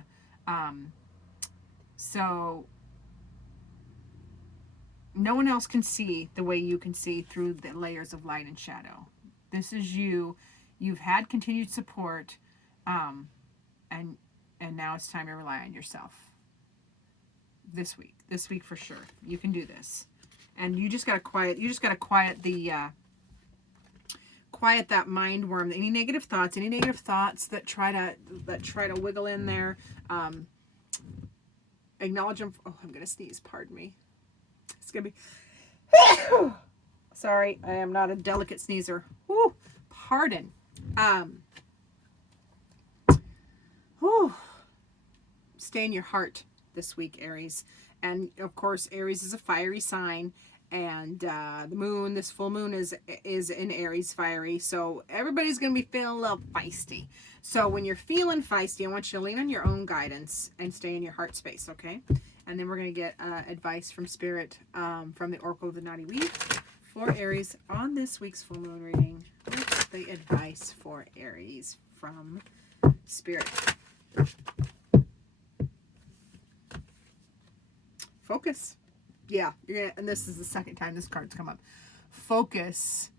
So no one else can see the way you can see through the layers of light and shadow. This is you. You've had continued support, and now it's time to rely on yourself. This week for sure, you can do this, and you just gotta quiet. You just gotta quiet that mind worm. Any negative thoughts that try to wiggle in there. Acknowledge them. Oh, I'm gonna sneeze. Pardon me. It's gonna be. Sorry, I am not a delicate sneezer. Woo, pardon. Stay in your heart this week, Aries. And of course, Aries is a fiery sign, and the moon, this full moon is in Aries, fiery. So everybody's gonna be feeling a little feisty. So when you're feeling feisty, I want you to lean on your own guidance and stay in your heart space, okay? And then we're gonna get advice from Spirit, from the Oracle of the Naughty Week for Aries on this week's full moon reading. What's the advice for Aries from Spirit? Focus. Yeah, and this is the second time this card's come up. focus.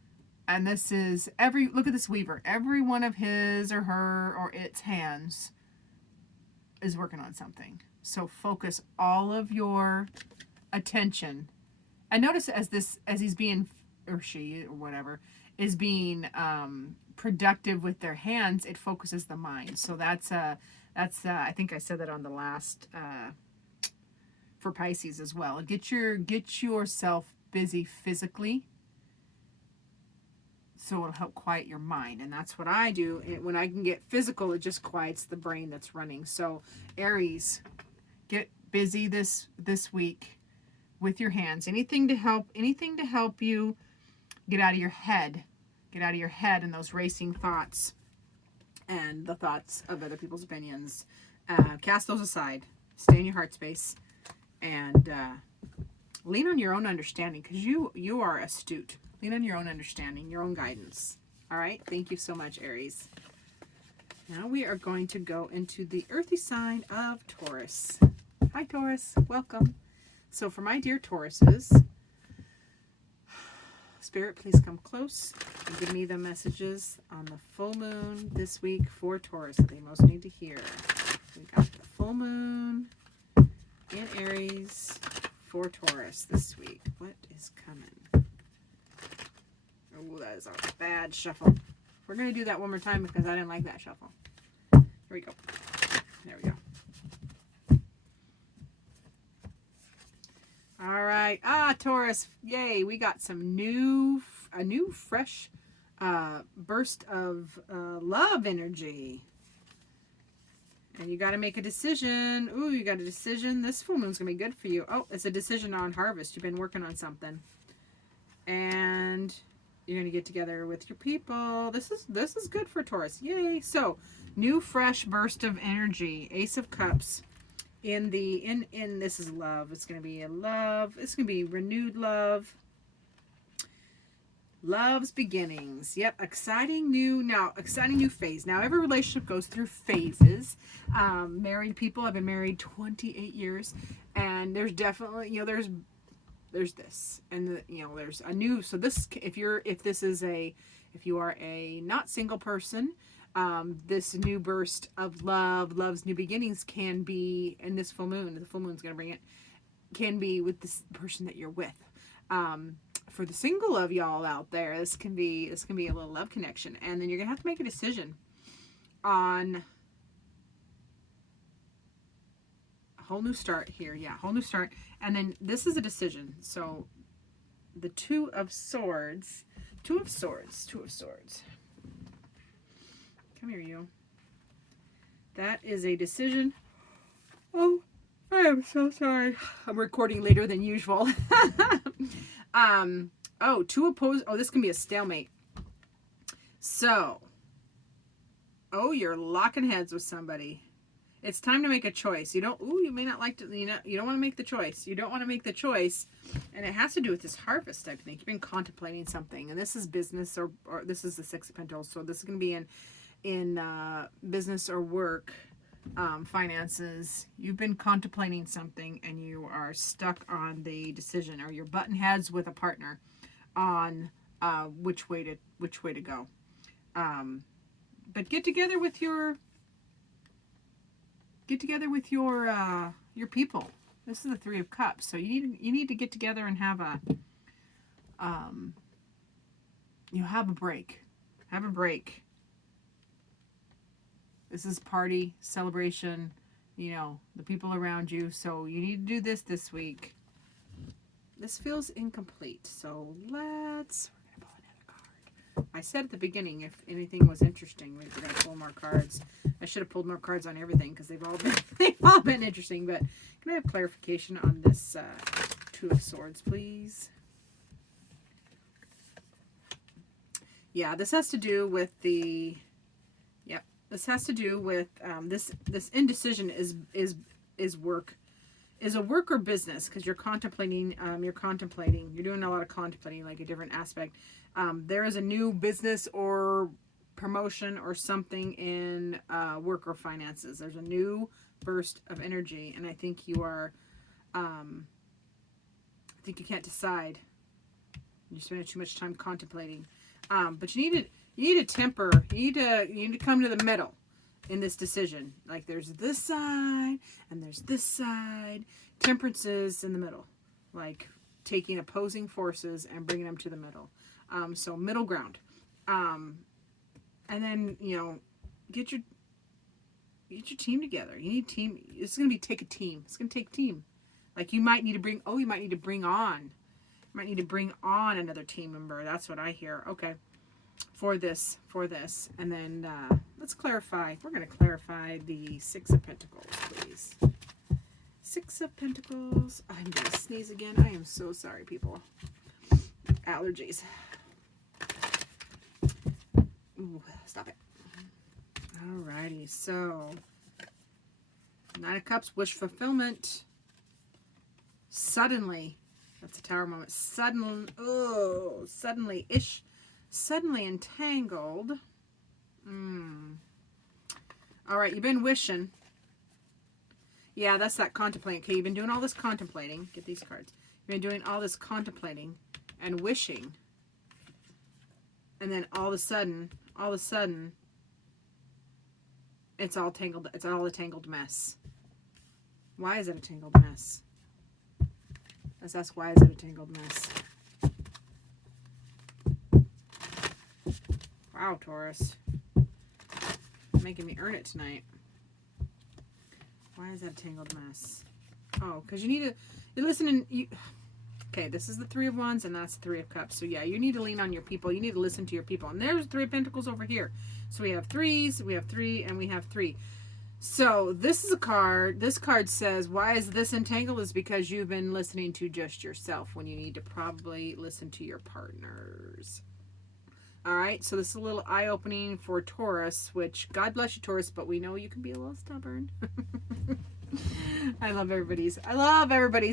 And this is look at this weaver. Every one of his or her or its hands is working on something. So focus all of your attention. And notice as he's being, or she or whatever, is being productive with their hands, it focuses the mind. So that's I think I said that on the last for Pisces as well. Get yourself busy physically, so it'll help quiet your mind. And that's what I do. When I can get physical, it just quiets the brain that's running. So Aries, get busy this week with your hands. Anything to help you get out of your head. Get out of your head and those racing thoughts and the thoughts of other people's opinions. Cast those aside. Stay in your heart space and lean on your own understanding, because you are astute. Lean on your own understanding, your own guidance. All right? Thank you so much, Aries. Now we are going to go into the earthy sign of Taurus. Hi, Taurus. Welcome. So for my dear Tauruses, Spirit, please come close and give me the messages on the full moon this week for Taurus that they most need to hear. We got the full moon in Aries for Taurus this week. What is coming? Oh, that is a bad shuffle. We're going to do that one more time because I didn't like that shuffle. Here we go. There we go. All right. Taurus. Yay. We got a new fresh burst of love energy. And you got to make a decision. Ooh, you got a decision. This full moon's going to be good for you. Oh, it's a decision on harvest. You've been working on something. And you're going to get together with your people. This is good for Taurus. Yay. So, new fresh burst of energy. Ace of Cups. In this is love. It's going to be a love. It's going to be renewed love. Love's beginnings. Yep, exciting new phase. Now, every relationship goes through phases. Married people, I've been married 28 years, and there's definitely, there's this, and there's a new. So this, if you are a not single person, this new burst of love's new beginnings can be, and this full moon, the full moon's going to bring it, can be with this person that you're with. For the single of y'all out there, this can be a little love connection, and then you're gonna have to make a decision on a whole new start here. Yeah, whole new start, and then this is a decision. So the Two of Swords. Come here, you. That is a decision. Oh, I am so sorry. I'm recording later than usual. This can be a stalemate. So, you're locking heads with somebody. It's time to make a choice. You may not like to, you don't want to make the choice. You don't want to make the choice. And it has to do with this harvest type thing. You've been contemplating something, and this is business or this is the Six of Pentacles. So this is going to be in business or work. Finances. You've been contemplating something and you are stuck on the decision, or you're button heads with a partner on which way to go. But get together with your people. This is the Three of Cups. So you need to get together and have a break. Have a break. This is party, celebration, the people around you. So you need to do this week. This feels incomplete. So we're going to pull another card. I said at the beginning, if anything was interesting, we were going to pull more cards. I should have pulled more cards on everything because they've all been interesting. But can I have clarification on this Two of Swords, please? Yeah, this has to do with the... This has to do with this indecision is work, is a work or business, because you're contemplating. You're doing a lot of contemplating, like a different aspect. There is a new business or promotion or something in work or finances. There's a new burst of energy, and I think you are. I think you can't decide You're spending too much time contemplating. But you need to temper. You need to come to the middle in this decision. Like there's this side and there's this side. Temperance is in the middle. Like taking opposing forces and bringing them to the middle. So middle ground. And then, get your team together. You need team. It's going to take a team. It's going to take team. Like you might need to bring on another team member. That's what I hear. Okay. For this. And then let's clarify. We're going to clarify the Six of Pentacles, please. Six of Pentacles. I'm going to sneeze again. I am so sorry, people. Allergies. Ooh, stop it. Alrighty, so Nine of Cups, wish fulfillment. Suddenly, that's a Tower moment. Suddenly entangled. Alright, you've been wishing. Yeah, that's that contemplating. Okay, you've been doing all this contemplating. Get these cards. You've been doing all this contemplating and wishing. And then all of a sudden, it's all tangled. It's all a tangled mess. Why is it a tangled mess? Let's ask, why is it a tangled mess? Wow, Taurus. Making me earn it tonight. Why is that a tangled mess? Oh, because you need to... You're listening... Okay, this is the Three of Wands, and that's the Three of Cups. So, yeah, you need to lean on your people. You need to listen to your people. And there's Three of Pentacles over here. So, we have threes, we have three, and we have three. So, this is a card. This card says, why is this entangled? Is because you've been listening to just yourself when you need to probably listen to your partners. All right, so this is a little eye-opening for Taurus, which, God bless you, Taurus, but we know you can be a little stubborn. I love everybody's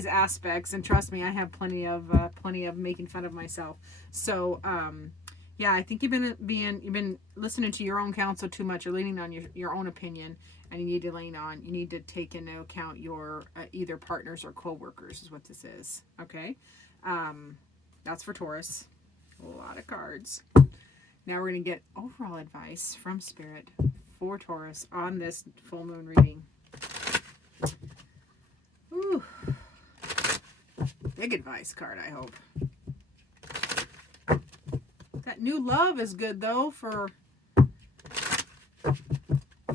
aspects, and trust me, I have plenty of making fun of myself. So, yeah, I think you've been listening to your own counsel too much, or leaning on your own opinion, and you need to take into account your either partners or co-workers is what this is. Okay, that's for Taurus. A lot of cards. Now we're going to get overall advice from Spirit for Taurus on this full moon reading. Ooh. Big advice card, I hope. That new love is good, though, for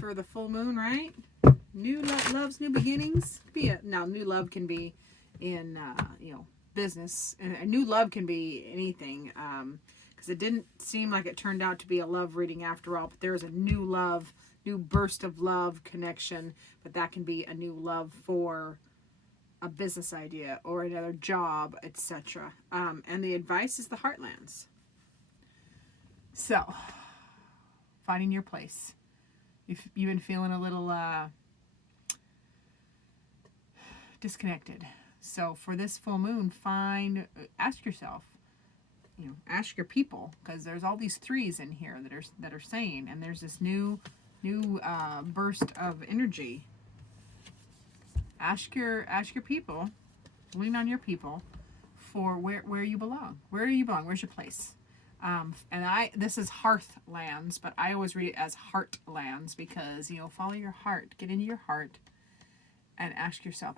the full moon, right? New love's new beginnings. Now, new love can be in, business. And a new love can be anything. Because it didn't seem like it turned out to be a love reading after all. But there's a new love, new burst of love connection. But that can be a new love for a business idea or another job, etc. And the advice is the Heartlands. So, finding your place. If you've been feeling a little disconnected. So for this full moon, ask yourself, ask your people, because there's all these threes in here that are saying, and there's this new burst of energy. Ask your people, lean on your people for where you belong. Where do you belong? Where's your place? This is Hearthlands, but I always read it as Heartlands because, follow your heart, get into your heart and ask yourself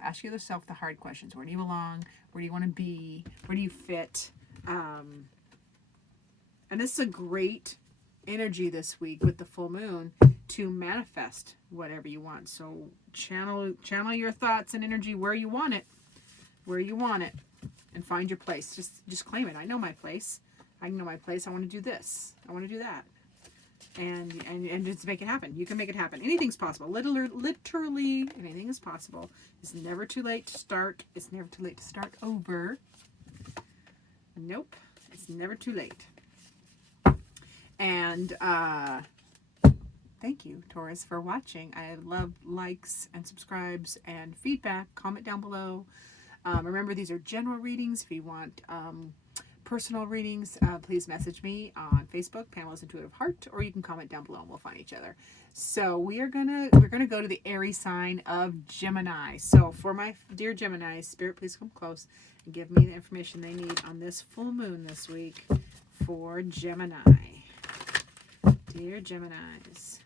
the hard questions. Where do you belong? Where do you want to be? Where do you fit? And this is a great energy this week with the full moon to manifest whatever you want. So channel your thoughts and energy where you want it, and find your place. Just claim it. I know my place. I know my place. I want to do this. I want to do that. And just make it happen. You can make it happen. Anything's possible. Literally anything is possible. It's never too late to start. It's never too late to start over. Nope. It's never too late. And thank you, Taurus, for watching. I love likes and subscribes and feedback. Comment down below. Remember, these are general readings. If you want personal readings, please message me on Facebook, Pamela's Intuitive Heart, or you can comment down below and we'll find each other. So we're gonna go to the Aries sign of Gemini. So for my dear Gemini, Spirit, please come close Give me the information they need on this full moon this week for Gemini. Dear Geminis.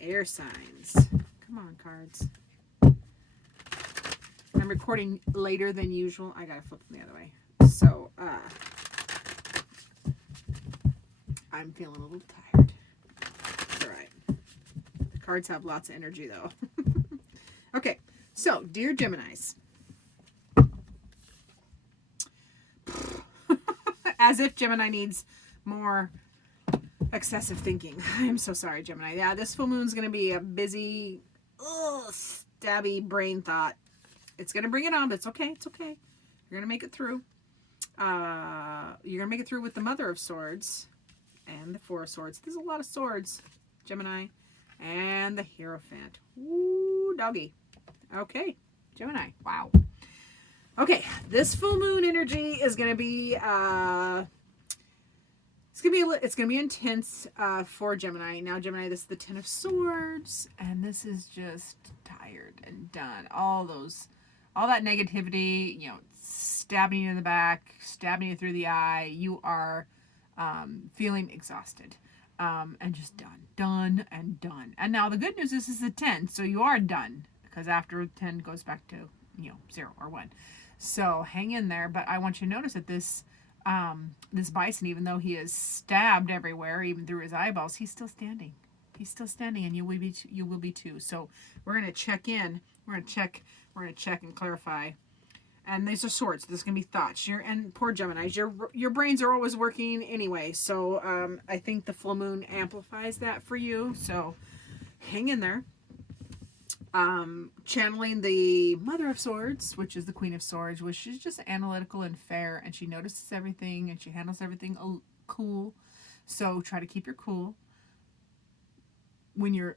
Air signs. Come on, cards. I'm recording later than usual. I gotta flip them the other way. So, I'm feeling a little tired. All right. The cards have lots of energy, though. Okay. So, dear Geminis. As if Gemini needs more excessive thinking. I'm so sorry, Gemini. Yeah, this full moon's going to be a busy, stabby brain thought. It's going to bring it on, but it's okay. It's okay. You're going to make it through. You're going to make it through with the Mother of Swords and the Four of Swords. There's a lot of swords, Gemini. And the Hierophant. Ooh, doggy. Okay, Gemini. Wow. Okay, this full moon energy is going to be it's going to be intense for Gemini. Now, Gemini, this is the Ten of Swords, and this is just tired and done. All that negativity, stabbing you in the back, stabbing you through the eye. You are feeling exhausted and just done and done. And now the good news is this is a 10, so you are done, because after 10 goes back to 0 or 1. So hang in there. But I want you to notice that this bison, even though he is stabbed everywhere, even through his eyeballs, he's still standing. He's still standing, and you will be too. So we're gonna check in. We're gonna check and clarify. And these are swords. This is gonna be thoughts. And poor Geminis, your brains are always working anyway. So I think the full moon amplifies that for you. So hang in there. Channeling the Mother of Swords, which is the Queen of Swords, which is just analytical and fair, and she notices everything and she handles everything cool. So try to keep your cool. When you're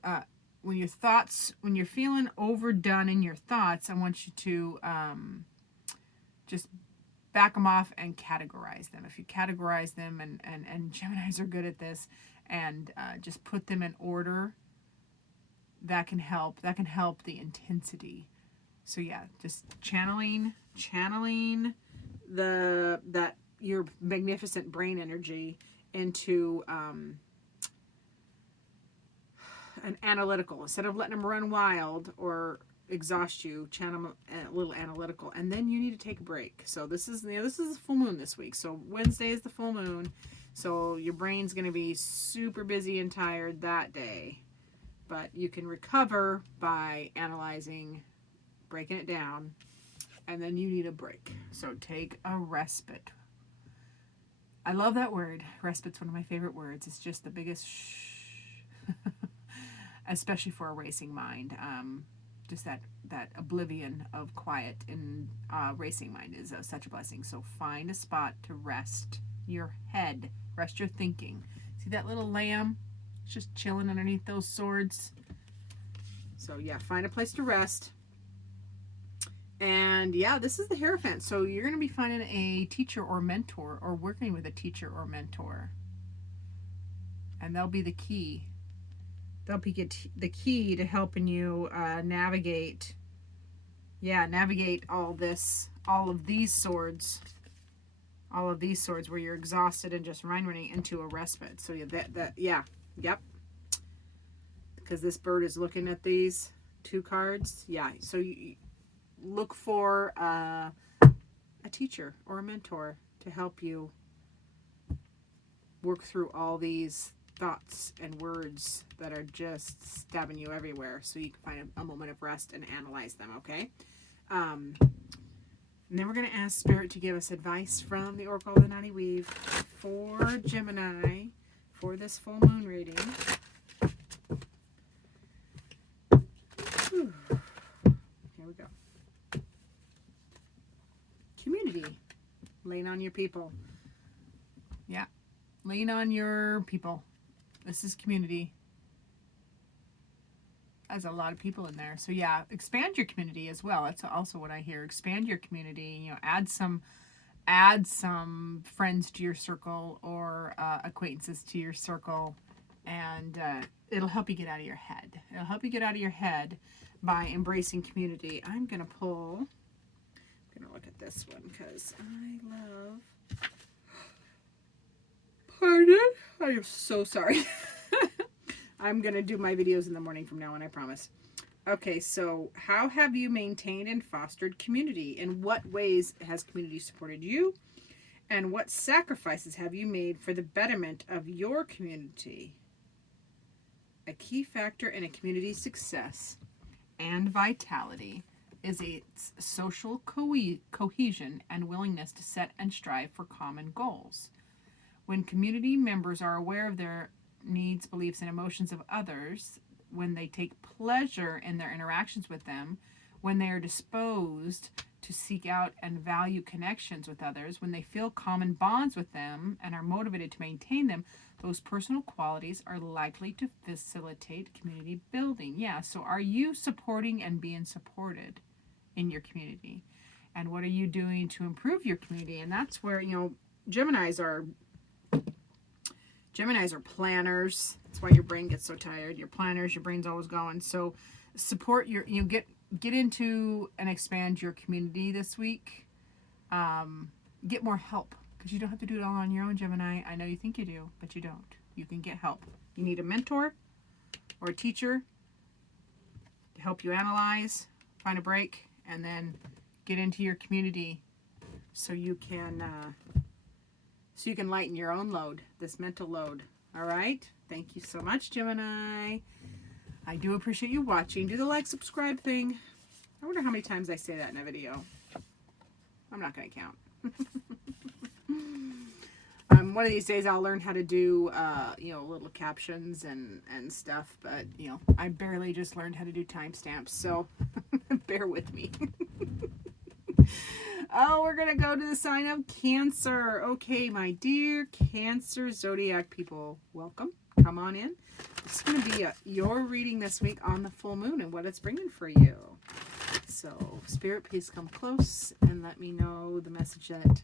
feeling overdone in your thoughts, I want you to just back them off and categorize them. If you categorize them, and Geminis are good at this, and just put them in order, that can help the intensity. So yeah, just channeling your magnificent brain energy into an analytical. Instead of letting them run wild or exhaust you, channel them a little analytical, and then you need to take a break. So this is the full moon this week. So Wednesday is the full moon, so your brain's going to be super busy and tired that day. But you can recover by analyzing, breaking it down, and then you need a break. So take a respite. I love that word. Respite's one of my favorite words. It's just the biggest shh, especially for a racing mind. Just that oblivion of quiet in racing mind is such a blessing. So find a spot to rest your head, rest your thinking. See that little lamb? Just chilling underneath those swords. So yeah, find a place to rest. And yeah, this is the Hierophant. So you're going to be finding a teacher or mentor, or working with a teacher or mentor. And they'll be the key. They'll be the key to helping you navigate all of these swords where you're exhausted and just running into a respite. So yeah, yep. Because this bird is looking at these 2 cards. Yeah, so you look for a teacher or a mentor to help you work through all these thoughts and words that are just stabbing you everywhere, so you can find a moment of rest and analyze them, okay? And then we're going to ask Spirit to give us advice from the Oracle of the Naughty Weave for Gemini for this full moon reading. Whew. Here we go. Community. Lean on your people. Yeah. Lean on your people. This is community. There's a lot of people in there. So yeah, expand your community as well. That's also what I hear. Expand your community. Add some friends to your circle, or acquaintances to your circle, and it'll help you get out of your head. It'll help you get out of your head by embracing community. I'm gonna pull We're going to look at this one because I love... Pardon? I am so sorry. I'm going to do my videos in the morning from now on, I promise. Okay, so how have you maintained and fostered community? In what ways has community supported you? And what sacrifices have you made for the betterment of your community? A key factor in a community's success and vitality is its social cohesion and willingness to set and strive for common goals. When community members are aware of their needs, beliefs, and emotions of others, when they take pleasure in their interactions with them, when they are disposed to seek out and value connections with others, when they feel common bonds with them and are motivated to maintain them, those personal qualities are likely to facilitate community building. Yeah, so are you supporting and being supported in your community? And what are you doing to improve your community? And that's where, you know, Geminis are planners. That's why your brain gets so tired. You're planners, your brain's always going. So support your, you get into and expand your community this week. Get more help, because you don't have to do it all on your own, Gemini. I know you think you do, but you don't. You can get help. You need a mentor or a teacher to help you analyze, find a break, and then get into your community so you can lighten your own load, this mental load. All right? Thank you so much, Gemini. I do appreciate you watching. Do the like, subscribe thing. I wonder how many times I say that in a video. I'm not going to count. One of these days I'll learn how to do, little captions and stuff. But, I barely just learned how to do timestamps. So bear with me. Oh, we're going to go to the sign of Cancer. Okay, my dear Cancer zodiac people, welcome. Come on in. It's going to be your reading this week on the full moon and what it's bringing for you. So, Spirit, please come close and let me know the message that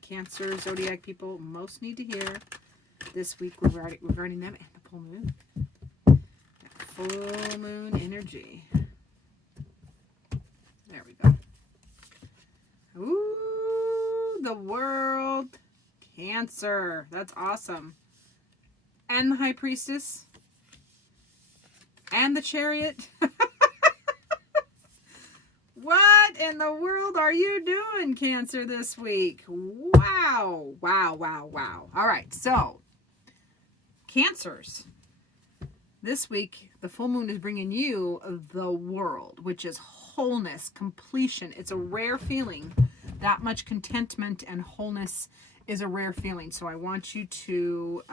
Cancer zodiac people most need to hear this week regarding them and the full moon. That full moon energy. There we go. Ooh, the World, Cancer. That's awesome. And the High Priestess. And the Chariot. What in the world are you doing, Cancer, this week? Wow. Wow, wow, wow. All right, so, Cancers. This week, the full moon is bringing you the World, which is wholeness, completion. It's a rare feeling. That much contentment and wholeness is a rare feeling. So I want you to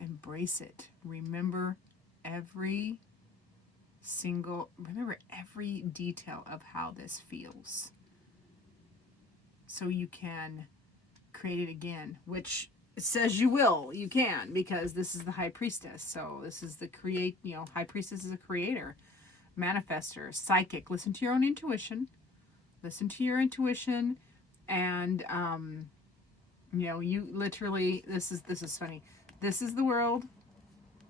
embrace it. Remember every detail of how this feels. So you can create it again, which it says you will. You can, because this is the High Priestess. So this is the High Priestess is a creator, manifester, psychic. Listen to your own intuition. Listen to your intuition. And, you literally, this is funny. This is the world.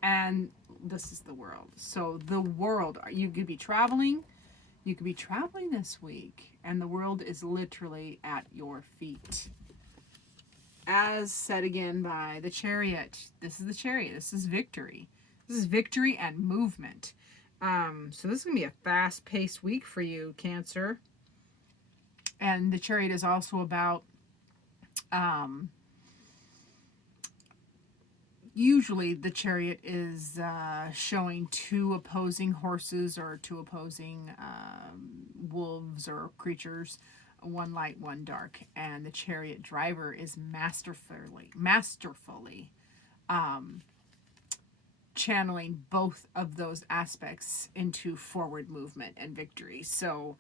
And this is the world. So the world, you could be traveling. You could be traveling this week. And the world is literally at your feet. As said again by the Chariot. This is the Chariot. This is victory. This is victory and movement. So this is going to be a fast-paced week for you, Cancer. And the Chariot is also about, usually the Chariot is showing two opposing horses or two opposing wolves or creatures, one light, one dark. And the Chariot driver is masterfully channeling both of those aspects into forward movement and victory. So,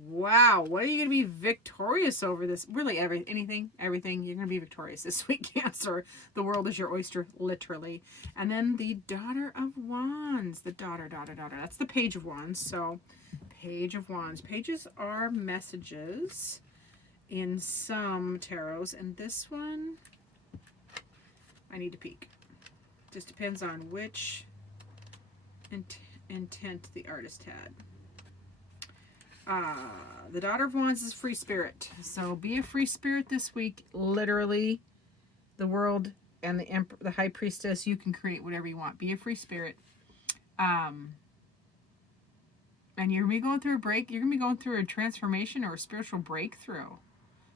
wow, what are you going to be victorious over this? Really, everything. You're going to be victorious this week, Cancer. The world is your oyster, literally. And then the Daughter of Wands. The daughter. That's the Page of Wands. So, Page of Wands. Pages are messages in some tarots. And this one, I need to peek. Just depends on which intent the artist had. The Daughter of Wands is free spirit. So be a free spirit this week. Literally, the world and the High Priestess, you can create whatever you want. Be a free spirit. And you're going to be going through a break. You're going to be going through a transformation or a spiritual breakthrough.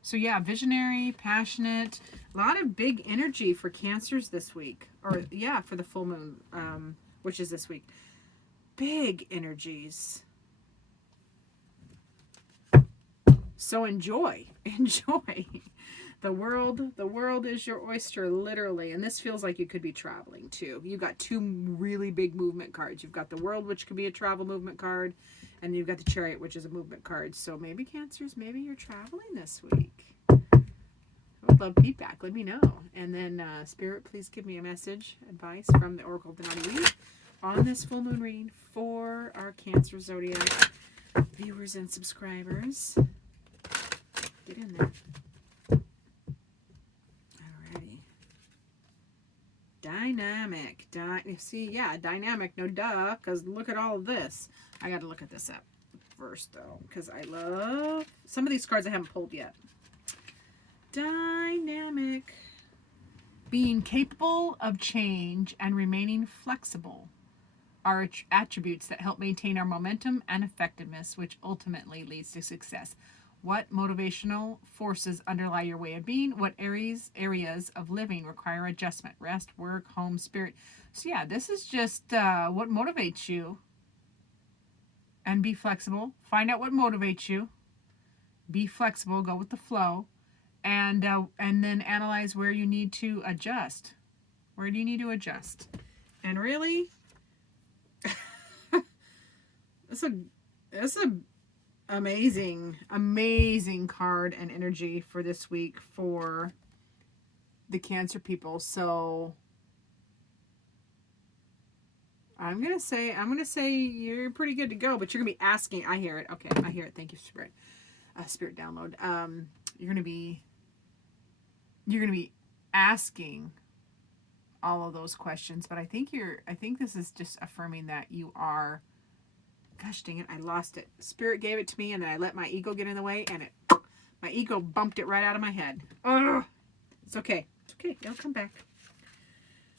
So yeah, visionary, passionate, a lot of big energy for Cancers this week. Or yeah, for the full moon, which is this week. Big energies. So enjoy. The world is your oyster, literally. And this feels like you could be traveling too. You've got two really big movement cards. You've got the World, which could be a travel movement card, and you've got the Chariot, which is a movement card. So maybe Cancers, maybe you're traveling this week. I would love feedback. Let me know. And then Spirit, please give me a message, advice from the Oracle of the Naughty Week on this full moon reading for our Cancer Zodiac viewers and subscribers. Get in there. Alrighty. Dynamic. See, yeah, dynamic. No duh, because look at all of this. I got to look at this up first, though, because I love some of these cards I haven't pulled yet. Dynamic. Being capable of change and remaining flexible are attributes that help maintain our momentum and effectiveness, which ultimately leads to success. What motivational forces underlie your way of being? What areas of living require adjustment? Rest, work, home, spirit. So yeah, this is just what motivates you. And be flexible. Find out what motivates you. Be flexible. Go with the flow. And then analyze where you need to adjust. Where do you need to adjust? And really, it's a amazing card and energy for this week for the Cancer people. So I'm gonna say you're pretty good to go, but you're gonna be asking. I hear it. Okay, I hear it. Thank you, Spirit. Spirit download. You're gonna be asking all of those questions, but I think this is just affirming that you are. Gosh dang it, I lost it. Spirit gave it to me, and then I let my ego get in the way, and my ego bumped it right out of my head. Ugh. It's okay. It's okay. It'll come back.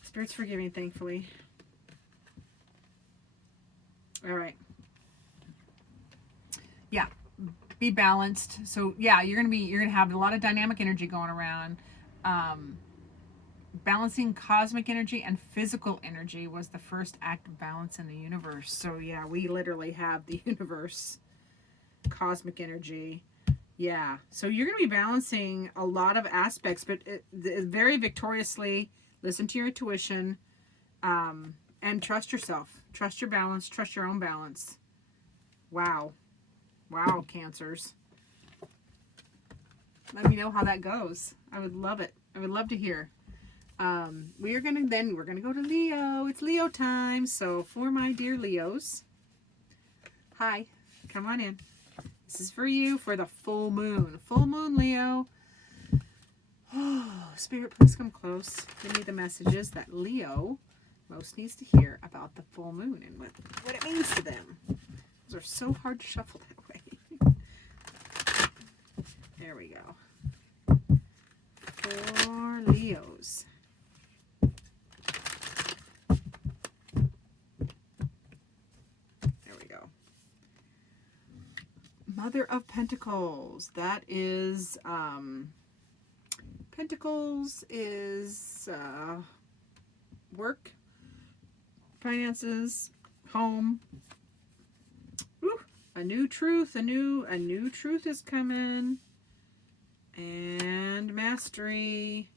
Spirit's forgiving, thankfully. All right. Yeah. Be balanced. So yeah, you're gonna have a lot of dynamic energy going around. Balancing cosmic energy and physical energy was the first act of balance in the universe. So yeah, we literally have the universe, cosmic energy. Yeah, so you're going to be balancing a lot of aspects, but very victoriously. Listen to your intuition, and trust yourself. Trust your balance. Trust your own balance. Wow, Cancers. Let me know how that goes. I would love it. I would love to hear. We're gonna go to Leo. It's Leo time. So for my dear Leos, hi, come on in. This is for you for the full moon. Full moon, Leo. Oh, Spirit, please come close. Give me the messages that Leo most needs to hear about the full moon and what it means to them. Those are so hard to shuffle that way. There we go. For Leos. Mother of Pentacles. That is, Pentacles is work, finances, home. Woo, a new truth. A new truth is coming. And mastery,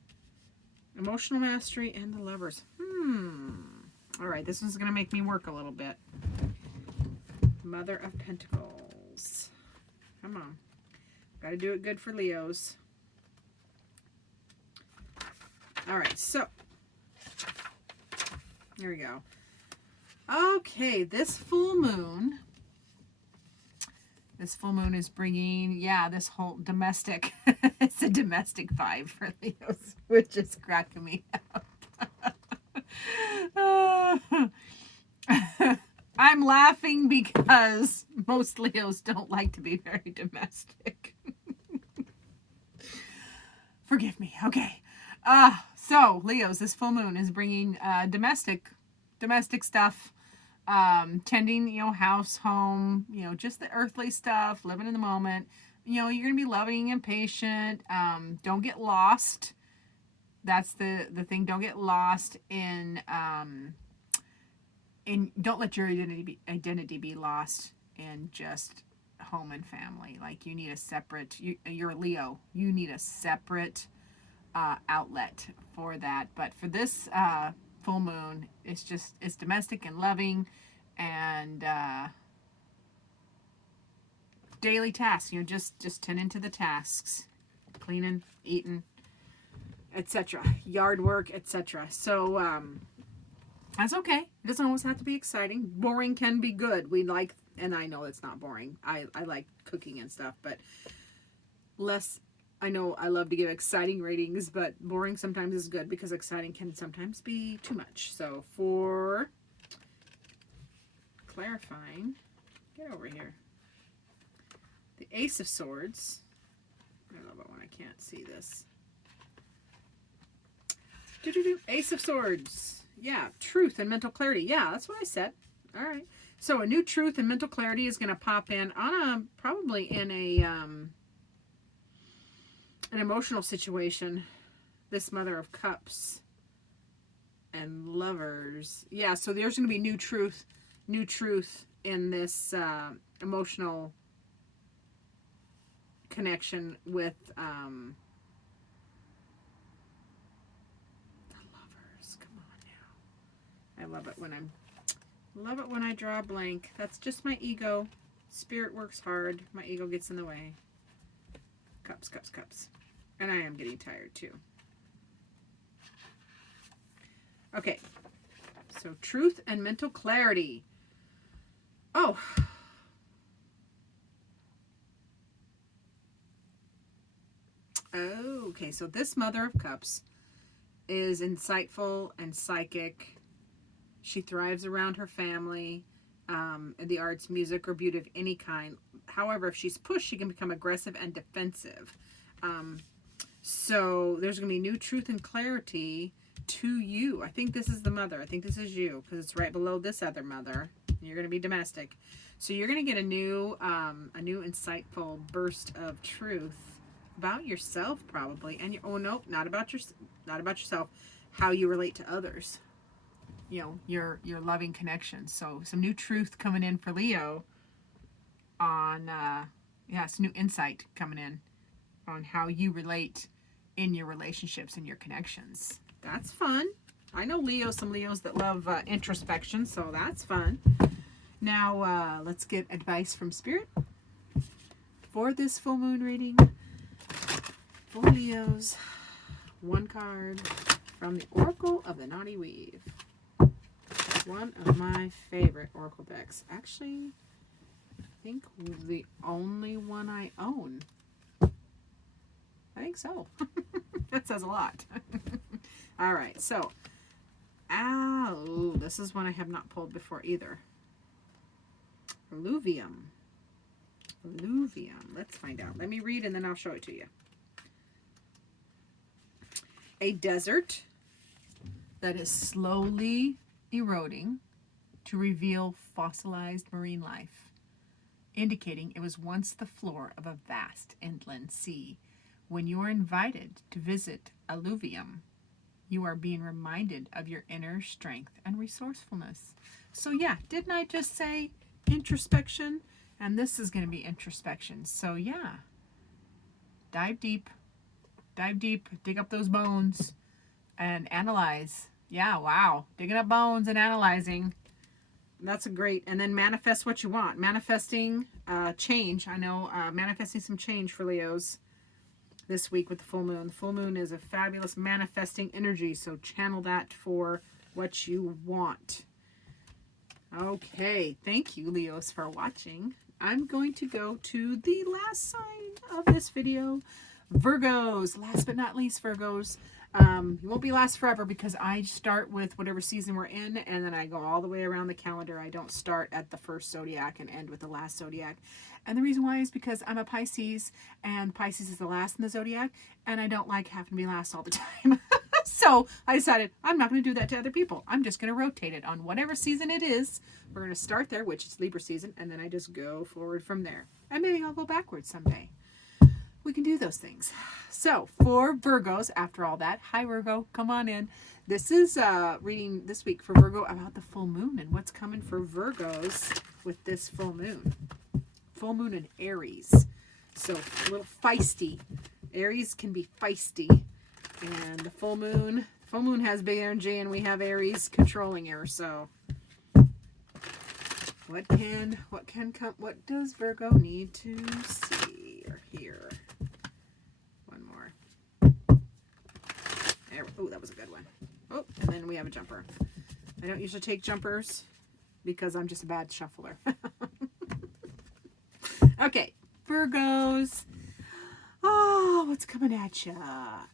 emotional mastery, and the Lovers. All right, this one's gonna make me work a little bit. Mother of Pentacles. Come on. Got to do it good for Leos. All right, so here we go. Okay, this full moon is bringing, this whole domestic, it's a domestic vibe for Leos, which is cracking me up. I'm laughing because Most Leos don't like to be very domestic. Forgive me. Okay. So Leos, this full moon is bringing domestic stuff, tending, house, home, just the earthly stuff, living in the moment. You're going to be loving and patient. Don't get lost. That's the thing. Don't get lost in don't let your identity be lost in just home and family. Like, you need a separate, you're a Leo, you need a separate outlet for that. But for this full moon, it's domestic and loving, and daily tasks, just tending to the tasks, cleaning, eating, etc., yard work, etc. So that's okay. It doesn't always have to be exciting. Boring can be good. And I know it's not boring. I like cooking and stuff, but less. I know I love to give exciting ratings, but boring sometimes is good, because exciting can sometimes be too much. So for clarifying, get over here. The Ace of Swords. I love it when I can't see this. Ace of Swords. Yeah, truth and mental clarity. Yeah, that's what I said. All right. So a new truth and mental clarity is going to pop in on probably in an emotional situation. This Mother of Cups and Lovers. Yeah, so there's going to be new truth in this emotional connection with the Lovers. Come on now. I love it when I draw a blank. That's just my ego. Spirit works hard. My ego gets in the way. Cups, cups, cups. And I am getting tired too. Okay. So truth and mental clarity. Oh. Okay, so this Mother of Cups is insightful and psychic. She thrives around her family, the arts, music, or beauty of any kind. However, if she's pushed, she can become aggressive and defensive. So there's going to be new truth and clarity to you. I think this is the Mother. I think this is you, because it's right below this other Mother. You're going to be domestic. So you're going to get a new insightful burst of truth about yourself, probably. And not about yourself. How you relate to others. Your loving connections. So some new truth coming in for Leo on some new insight coming in on how you relate in your relationships and your connections. That's fun. I know some Leos that love introspection, so that's fun. Now let's get advice from Spirit for this full moon reading for Leos. One card from the Oracle of the Naughty Weave. One of my favorite Oracle decks. Actually, I think the only one I own. I think so. That says a lot. All right, so, this is one I have not pulled before either. Alluvium. Let's find out. Let me read and then I'll show it to you. A desert that is slowly eroding to reveal fossilized marine life, indicating it was once the floor of a vast inland sea. When you are invited to visit Alluvium, you are being reminded of your inner strength and resourcefulness. So yeah, didn't I just say introspection? And this is going to be introspection. So yeah, dive deep, dig up those bones and analyze. Yeah, wow. Digging up bones and analyzing. That's a great. And then manifest what you want. Manifesting change. I know manifesting some change for Leos this week with the full moon. The full moon is a fabulous manifesting energy. So channel that for what you want. Okay. Thank you, Leos, for watching. I'm going to go to the last sign of this video. Virgos. Last but not least, Virgos. You won't be last forever because I start with whatever season we're in, and then I go all the way around the calendar. I don't start at the first zodiac and end with the last zodiac. And the reason why is because I'm a Pisces, and Pisces is the last in the zodiac, and I don't like having to be last all the time. So I decided I'm not going to do that to other people. I'm just going to rotate it on whatever season it is. We're going to start there, which is Libra season, and then I just go forward from there. And maybe I'll go backwards someday. We can do those things. So for Virgos, after all that, hi Virgo, come on in. This is reading this week for Virgo about the full moon and what's coming for Virgos with this full moon. Full moon in Aries. So a little feisty. Aries can be feisty. And the full moon has big energy, and we have Aries controlling her. So what does Virgo need to see or hear? One more. Oh, that was a good one. Oh, and then we have a jumper. I don't usually take jumpers because I'm just a bad shuffler. Okay, Virgos. Oh, what's coming at you?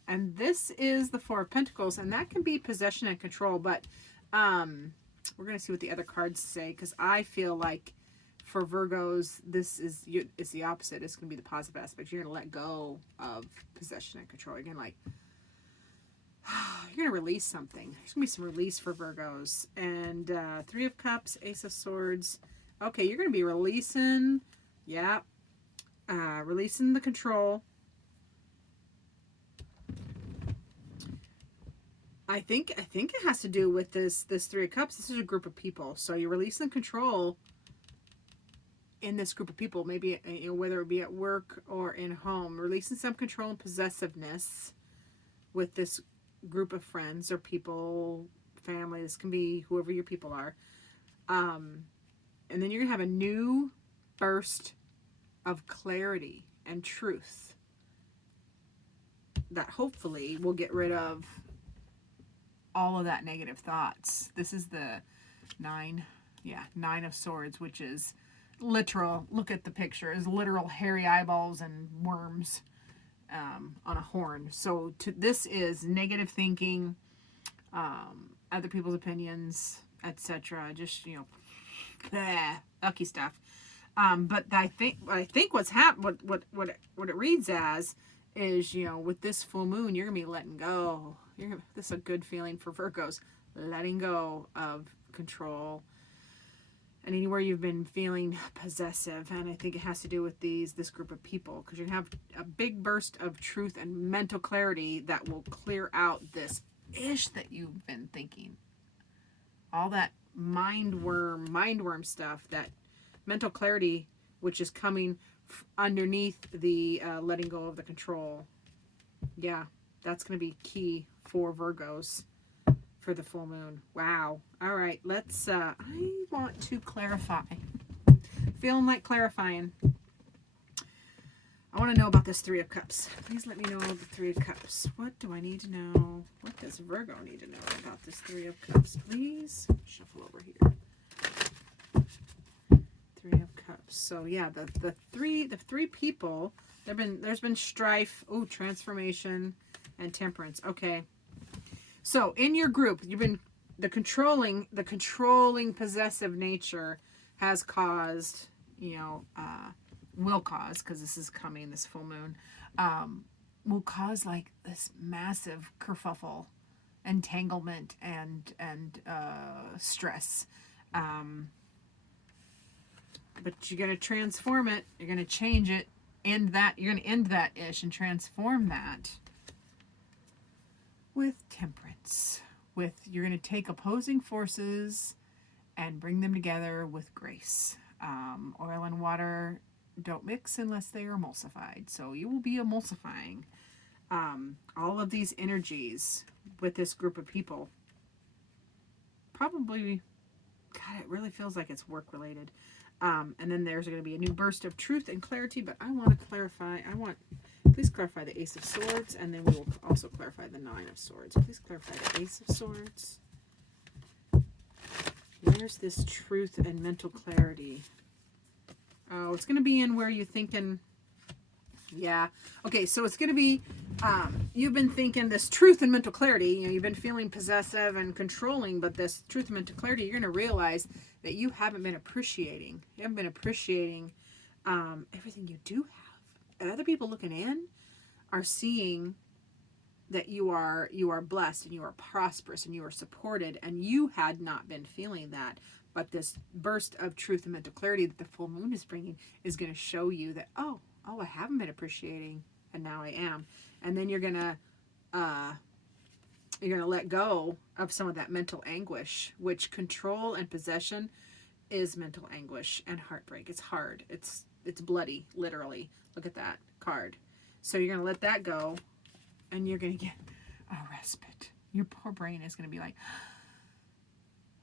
And this is the Four of Pentacles, and that can be possession and control, but we're going to see what the other cards say, because I feel like for Virgos, this is the opposite. It's going to be the positive aspect. You're going to let go of possession and control. You're going to release something. There's going to be some release for Virgos. And Three of Cups, Ace of Swords. Okay, you're going to be releasing, yeah, releasing the control. I think it has to do with this Three of Cups. This is a group of people. So you're releasing control in this group of people, maybe whether it be at work or in home, releasing some control and possessiveness with this group of friends or people, family. This can be whoever your people are. And then you're going to have a new burst of clarity and truth that hopefully will get rid of all of that negative thoughts. This is the Nine of Swords, which is literal. Look at the picture. Is literal hairy eyeballs and worms on a horn. So this is negative thinking, other people's opinions, etc. Just yucky stuff. But I think what's happened, what it reads as is, with this full moon, you're gonna be letting go. This is a good feeling for Virgos, letting go of control and anywhere you've been feeling possessive. And I think it has to do with this group of people, because you're gonna have a big burst of truth and mental clarity that will clear out this ish that you've been thinking, all that mind worm stuff, that mental clarity which is coming underneath the letting go of the control. Yeah, that's going to be key for Virgos for the full moon. Wow. All right, let's I want to clarify. Feeling like clarifying. I want to know about this Three of Cups. Please let me know the Three of Cups. What do I need to know? What does Virgo need to know about this Three of Cups? Please shuffle over here. Three of Cups. So yeah, the three people. There's been strife. Oh, transformation and temperance. Okay. So in your group, you've been the controlling possessive nature has caused, will cause, because this is coming, this full moon, will cause like this massive kerfuffle, entanglement, and stress. But you're going to transform it. You're going to change it. You're going to end that ish and transform that with temperance. You're going to take opposing forces and bring them together with grace. Oil and water don't mix unless they are emulsified. So you will be emulsifying all of these energies with this group of people. Probably, God, it really feels like it's work related. And then there's going to be a new burst of truth and clarity, but I want to clarify. Please clarify the Ace of Swords, and then we will also clarify the Nine of Swords. Please clarify the Ace of Swords. Where's this truth and mental clarity? Oh, it's going to be in where you're thinking, Yeah. Okay, so it's going to be, you've been thinking this truth and mental clarity. You know, you've been feeling possessive and controlling, but this truth and mental clarity, you're going to realize that you haven't been appreciating. You haven't been appreciating everything you do have. And other people looking in are seeing that you are blessed and you are prosperous and you are supported, and you had not been feeling that. But this burst of truth and mental clarity that the full moon is bringing is going to show you that, oh, I haven't been appreciating, and now I am. And then you're gonna let go of some of that mental anguish, which control and possession is mental anguish and heartbreak. It's hard. It's bloody, literally. Look at that card. So you're gonna let that go, and you're gonna get a respite. Your poor brain is gonna be like,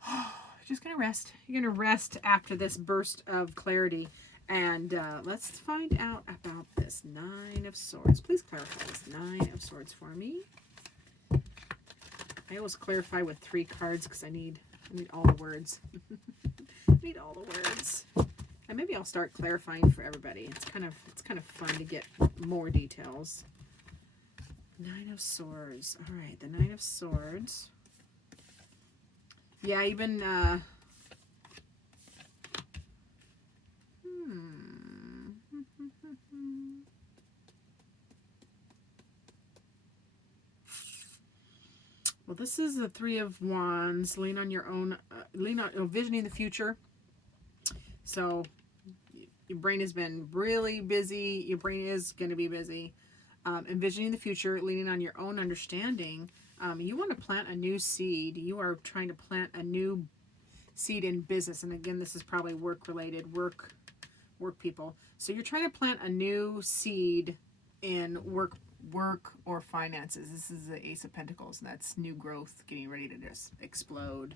oh, just gonna rest. You're gonna rest after this burst of clarity. And let's find out about this Nine of Swords. Please clarify this Nine of Swords for me. I always clarify with 3 cards because I need all the words. I need all the words. And maybe I'll start clarifying for everybody. It's kind of fun to get more details. Nine of Swords. All right, the Nine of Swords. Yeah, you've been well, this is the Three of Wands. Lean on your own, visioning the future. So your brain has been really busy. Your brain is going to be busy. Envisioning the future, leaning on your own understanding. You want to plant a new seed. You are trying to plant a new seed in business. And again, this is probably work related, work people. So you're trying to plant a new seed in work or finances. This is the Ace of Pentacles, and that's new growth getting ready to just explode.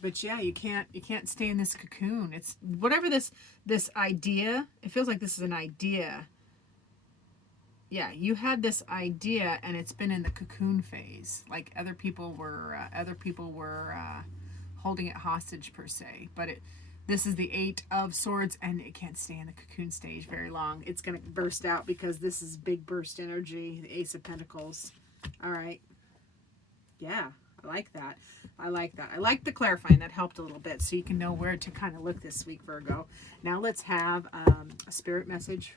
But yeah, you can't stay in this cocoon. It's whatever this idea, it feels like this is an idea. Yeah, you had this idea and it's been in the cocoon phase. Like other people were holding it hostage per se, but this is the Eight of Swords, and it can't stay in the cocoon stage very long. It's going to burst out because this is big burst energy, the Ace of Pentacles. All right. Yeah, I like that. I like the clarifying. That helped a little bit so you can know where to kind of look this week, Virgo. Now let's have a spirit message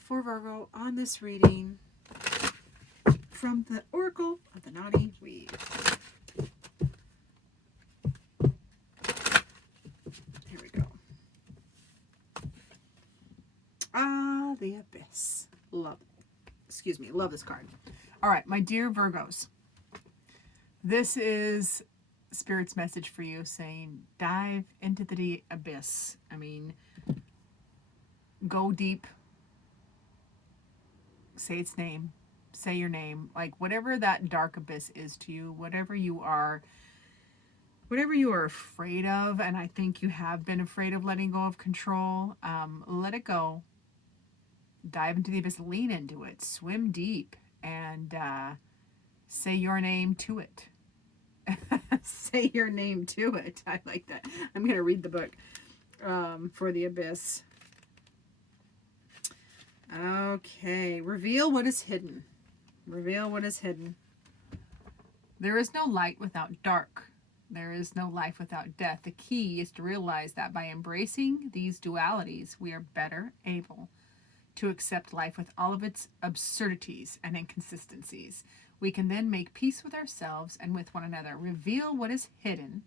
for Virgo on this reading from the Oracle of the Naughty Weave. The Abyss. Love this card. All right, my dear Virgos. This is Spirit's message for you saying dive into the abyss. I mean, go deep. Say its name. Say your name. Like whatever that dark abyss is to you, whatever you are afraid of, and I think you have been afraid of letting go of control, let it go. Dive into the abyss, lean into it, swim deep, and say your name to it. Say your name to it. I like that. I'm going to read the book for the abyss. Okay. Reveal what is hidden. Reveal what is hidden. There is no light without dark. There is no life without death. The key is to realize that by embracing these dualities, we are better able to accept life with all of its absurdities and inconsistencies. We can then make peace with ourselves and with one another. Reveal what is hidden.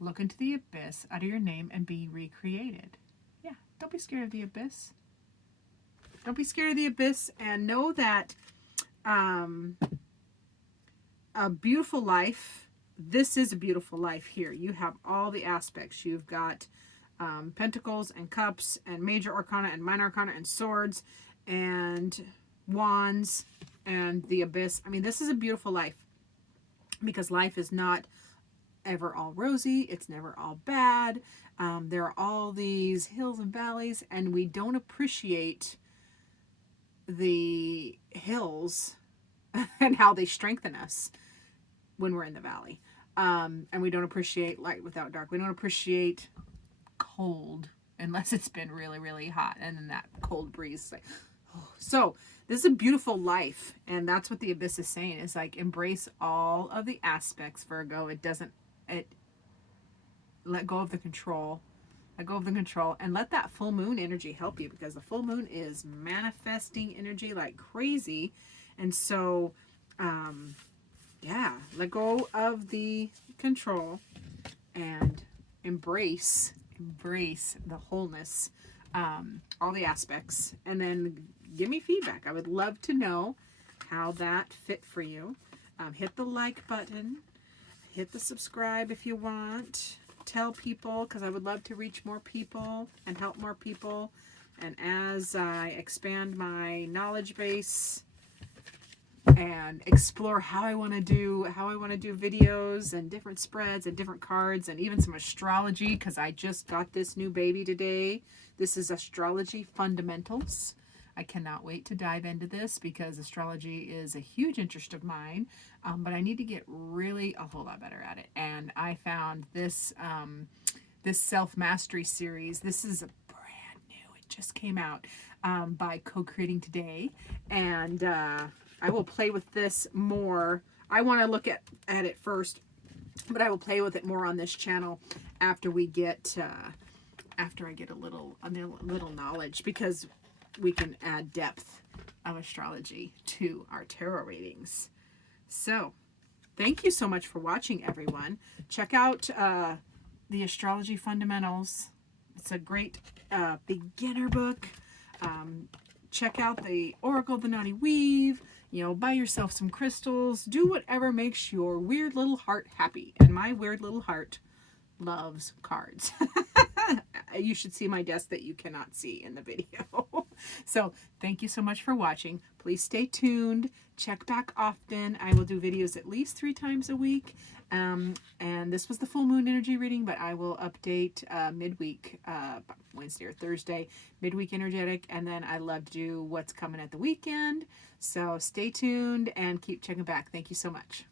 Look into the abyss, utter your name, and be recreated. Yeah, don't be scared of the abyss. Don't be scared of the abyss, and know that a beautiful life, this is a beautiful life here. You have all the aspects. You've got pentacles and cups and major arcana and minor arcana and swords and wands and the abyss. I mean, this is a beautiful life because life is not ever all rosy. It's never all bad. There are all these hills and valleys, and we don't appreciate the hills and how they strengthen us when we're in the valley. And we don't appreciate light without dark. We don't appreciate cold unless it's been really, really hot. And then that cold breeze is like, oh. So this is a beautiful life. And that's what the Abyss is saying, is like, embrace all of the aspects, Virgo. Let go of the control. Let go of the control and let that full moon energy help you, because the full moon is manifesting energy like crazy. And so, yeah, let go of the control and embrace the wholeness, all the aspects, and then give me feedback. I would love to know how that fit for you. Hit the like button, hit the subscribe if you want. Tell people, because I would love to reach more people and help more people. And as I expand my knowledge base and explore how I want to do videos and different spreads and different cards and even some astrology, because I just got this new baby today. This is Astrology Fundamentals. I cannot wait to dive into this, because astrology is a huge interest of mine, but I need to get really a whole lot better at it. And I found this this self-mastery series. This is a brand new, it just came out, by Co-Creating Today, and I will play with this more. I want to look at it first, but I will play with it more on this channel after we get after I get a little knowledge, because we can add depth of astrology to our tarot readings. So thank you so much for watching, everyone. Check out the Astrology Fundamentals. It's a great beginner book. Check out the Oracle of the Naughty Weave. You know, buy yourself some crystals. Do whatever makes your weird little heart happy. And my weird little heart loves cards. You should see my desk that you cannot see in the video. So thank you so much for watching. Please stay tuned. Check back often. I will do videos at least 3 times a week. And this was the full moon energy reading, but I will update midweek, Wednesday or Thursday, midweek energetic. And then I love to do what's coming at the weekend. So stay tuned and keep checking back. Thank you so much.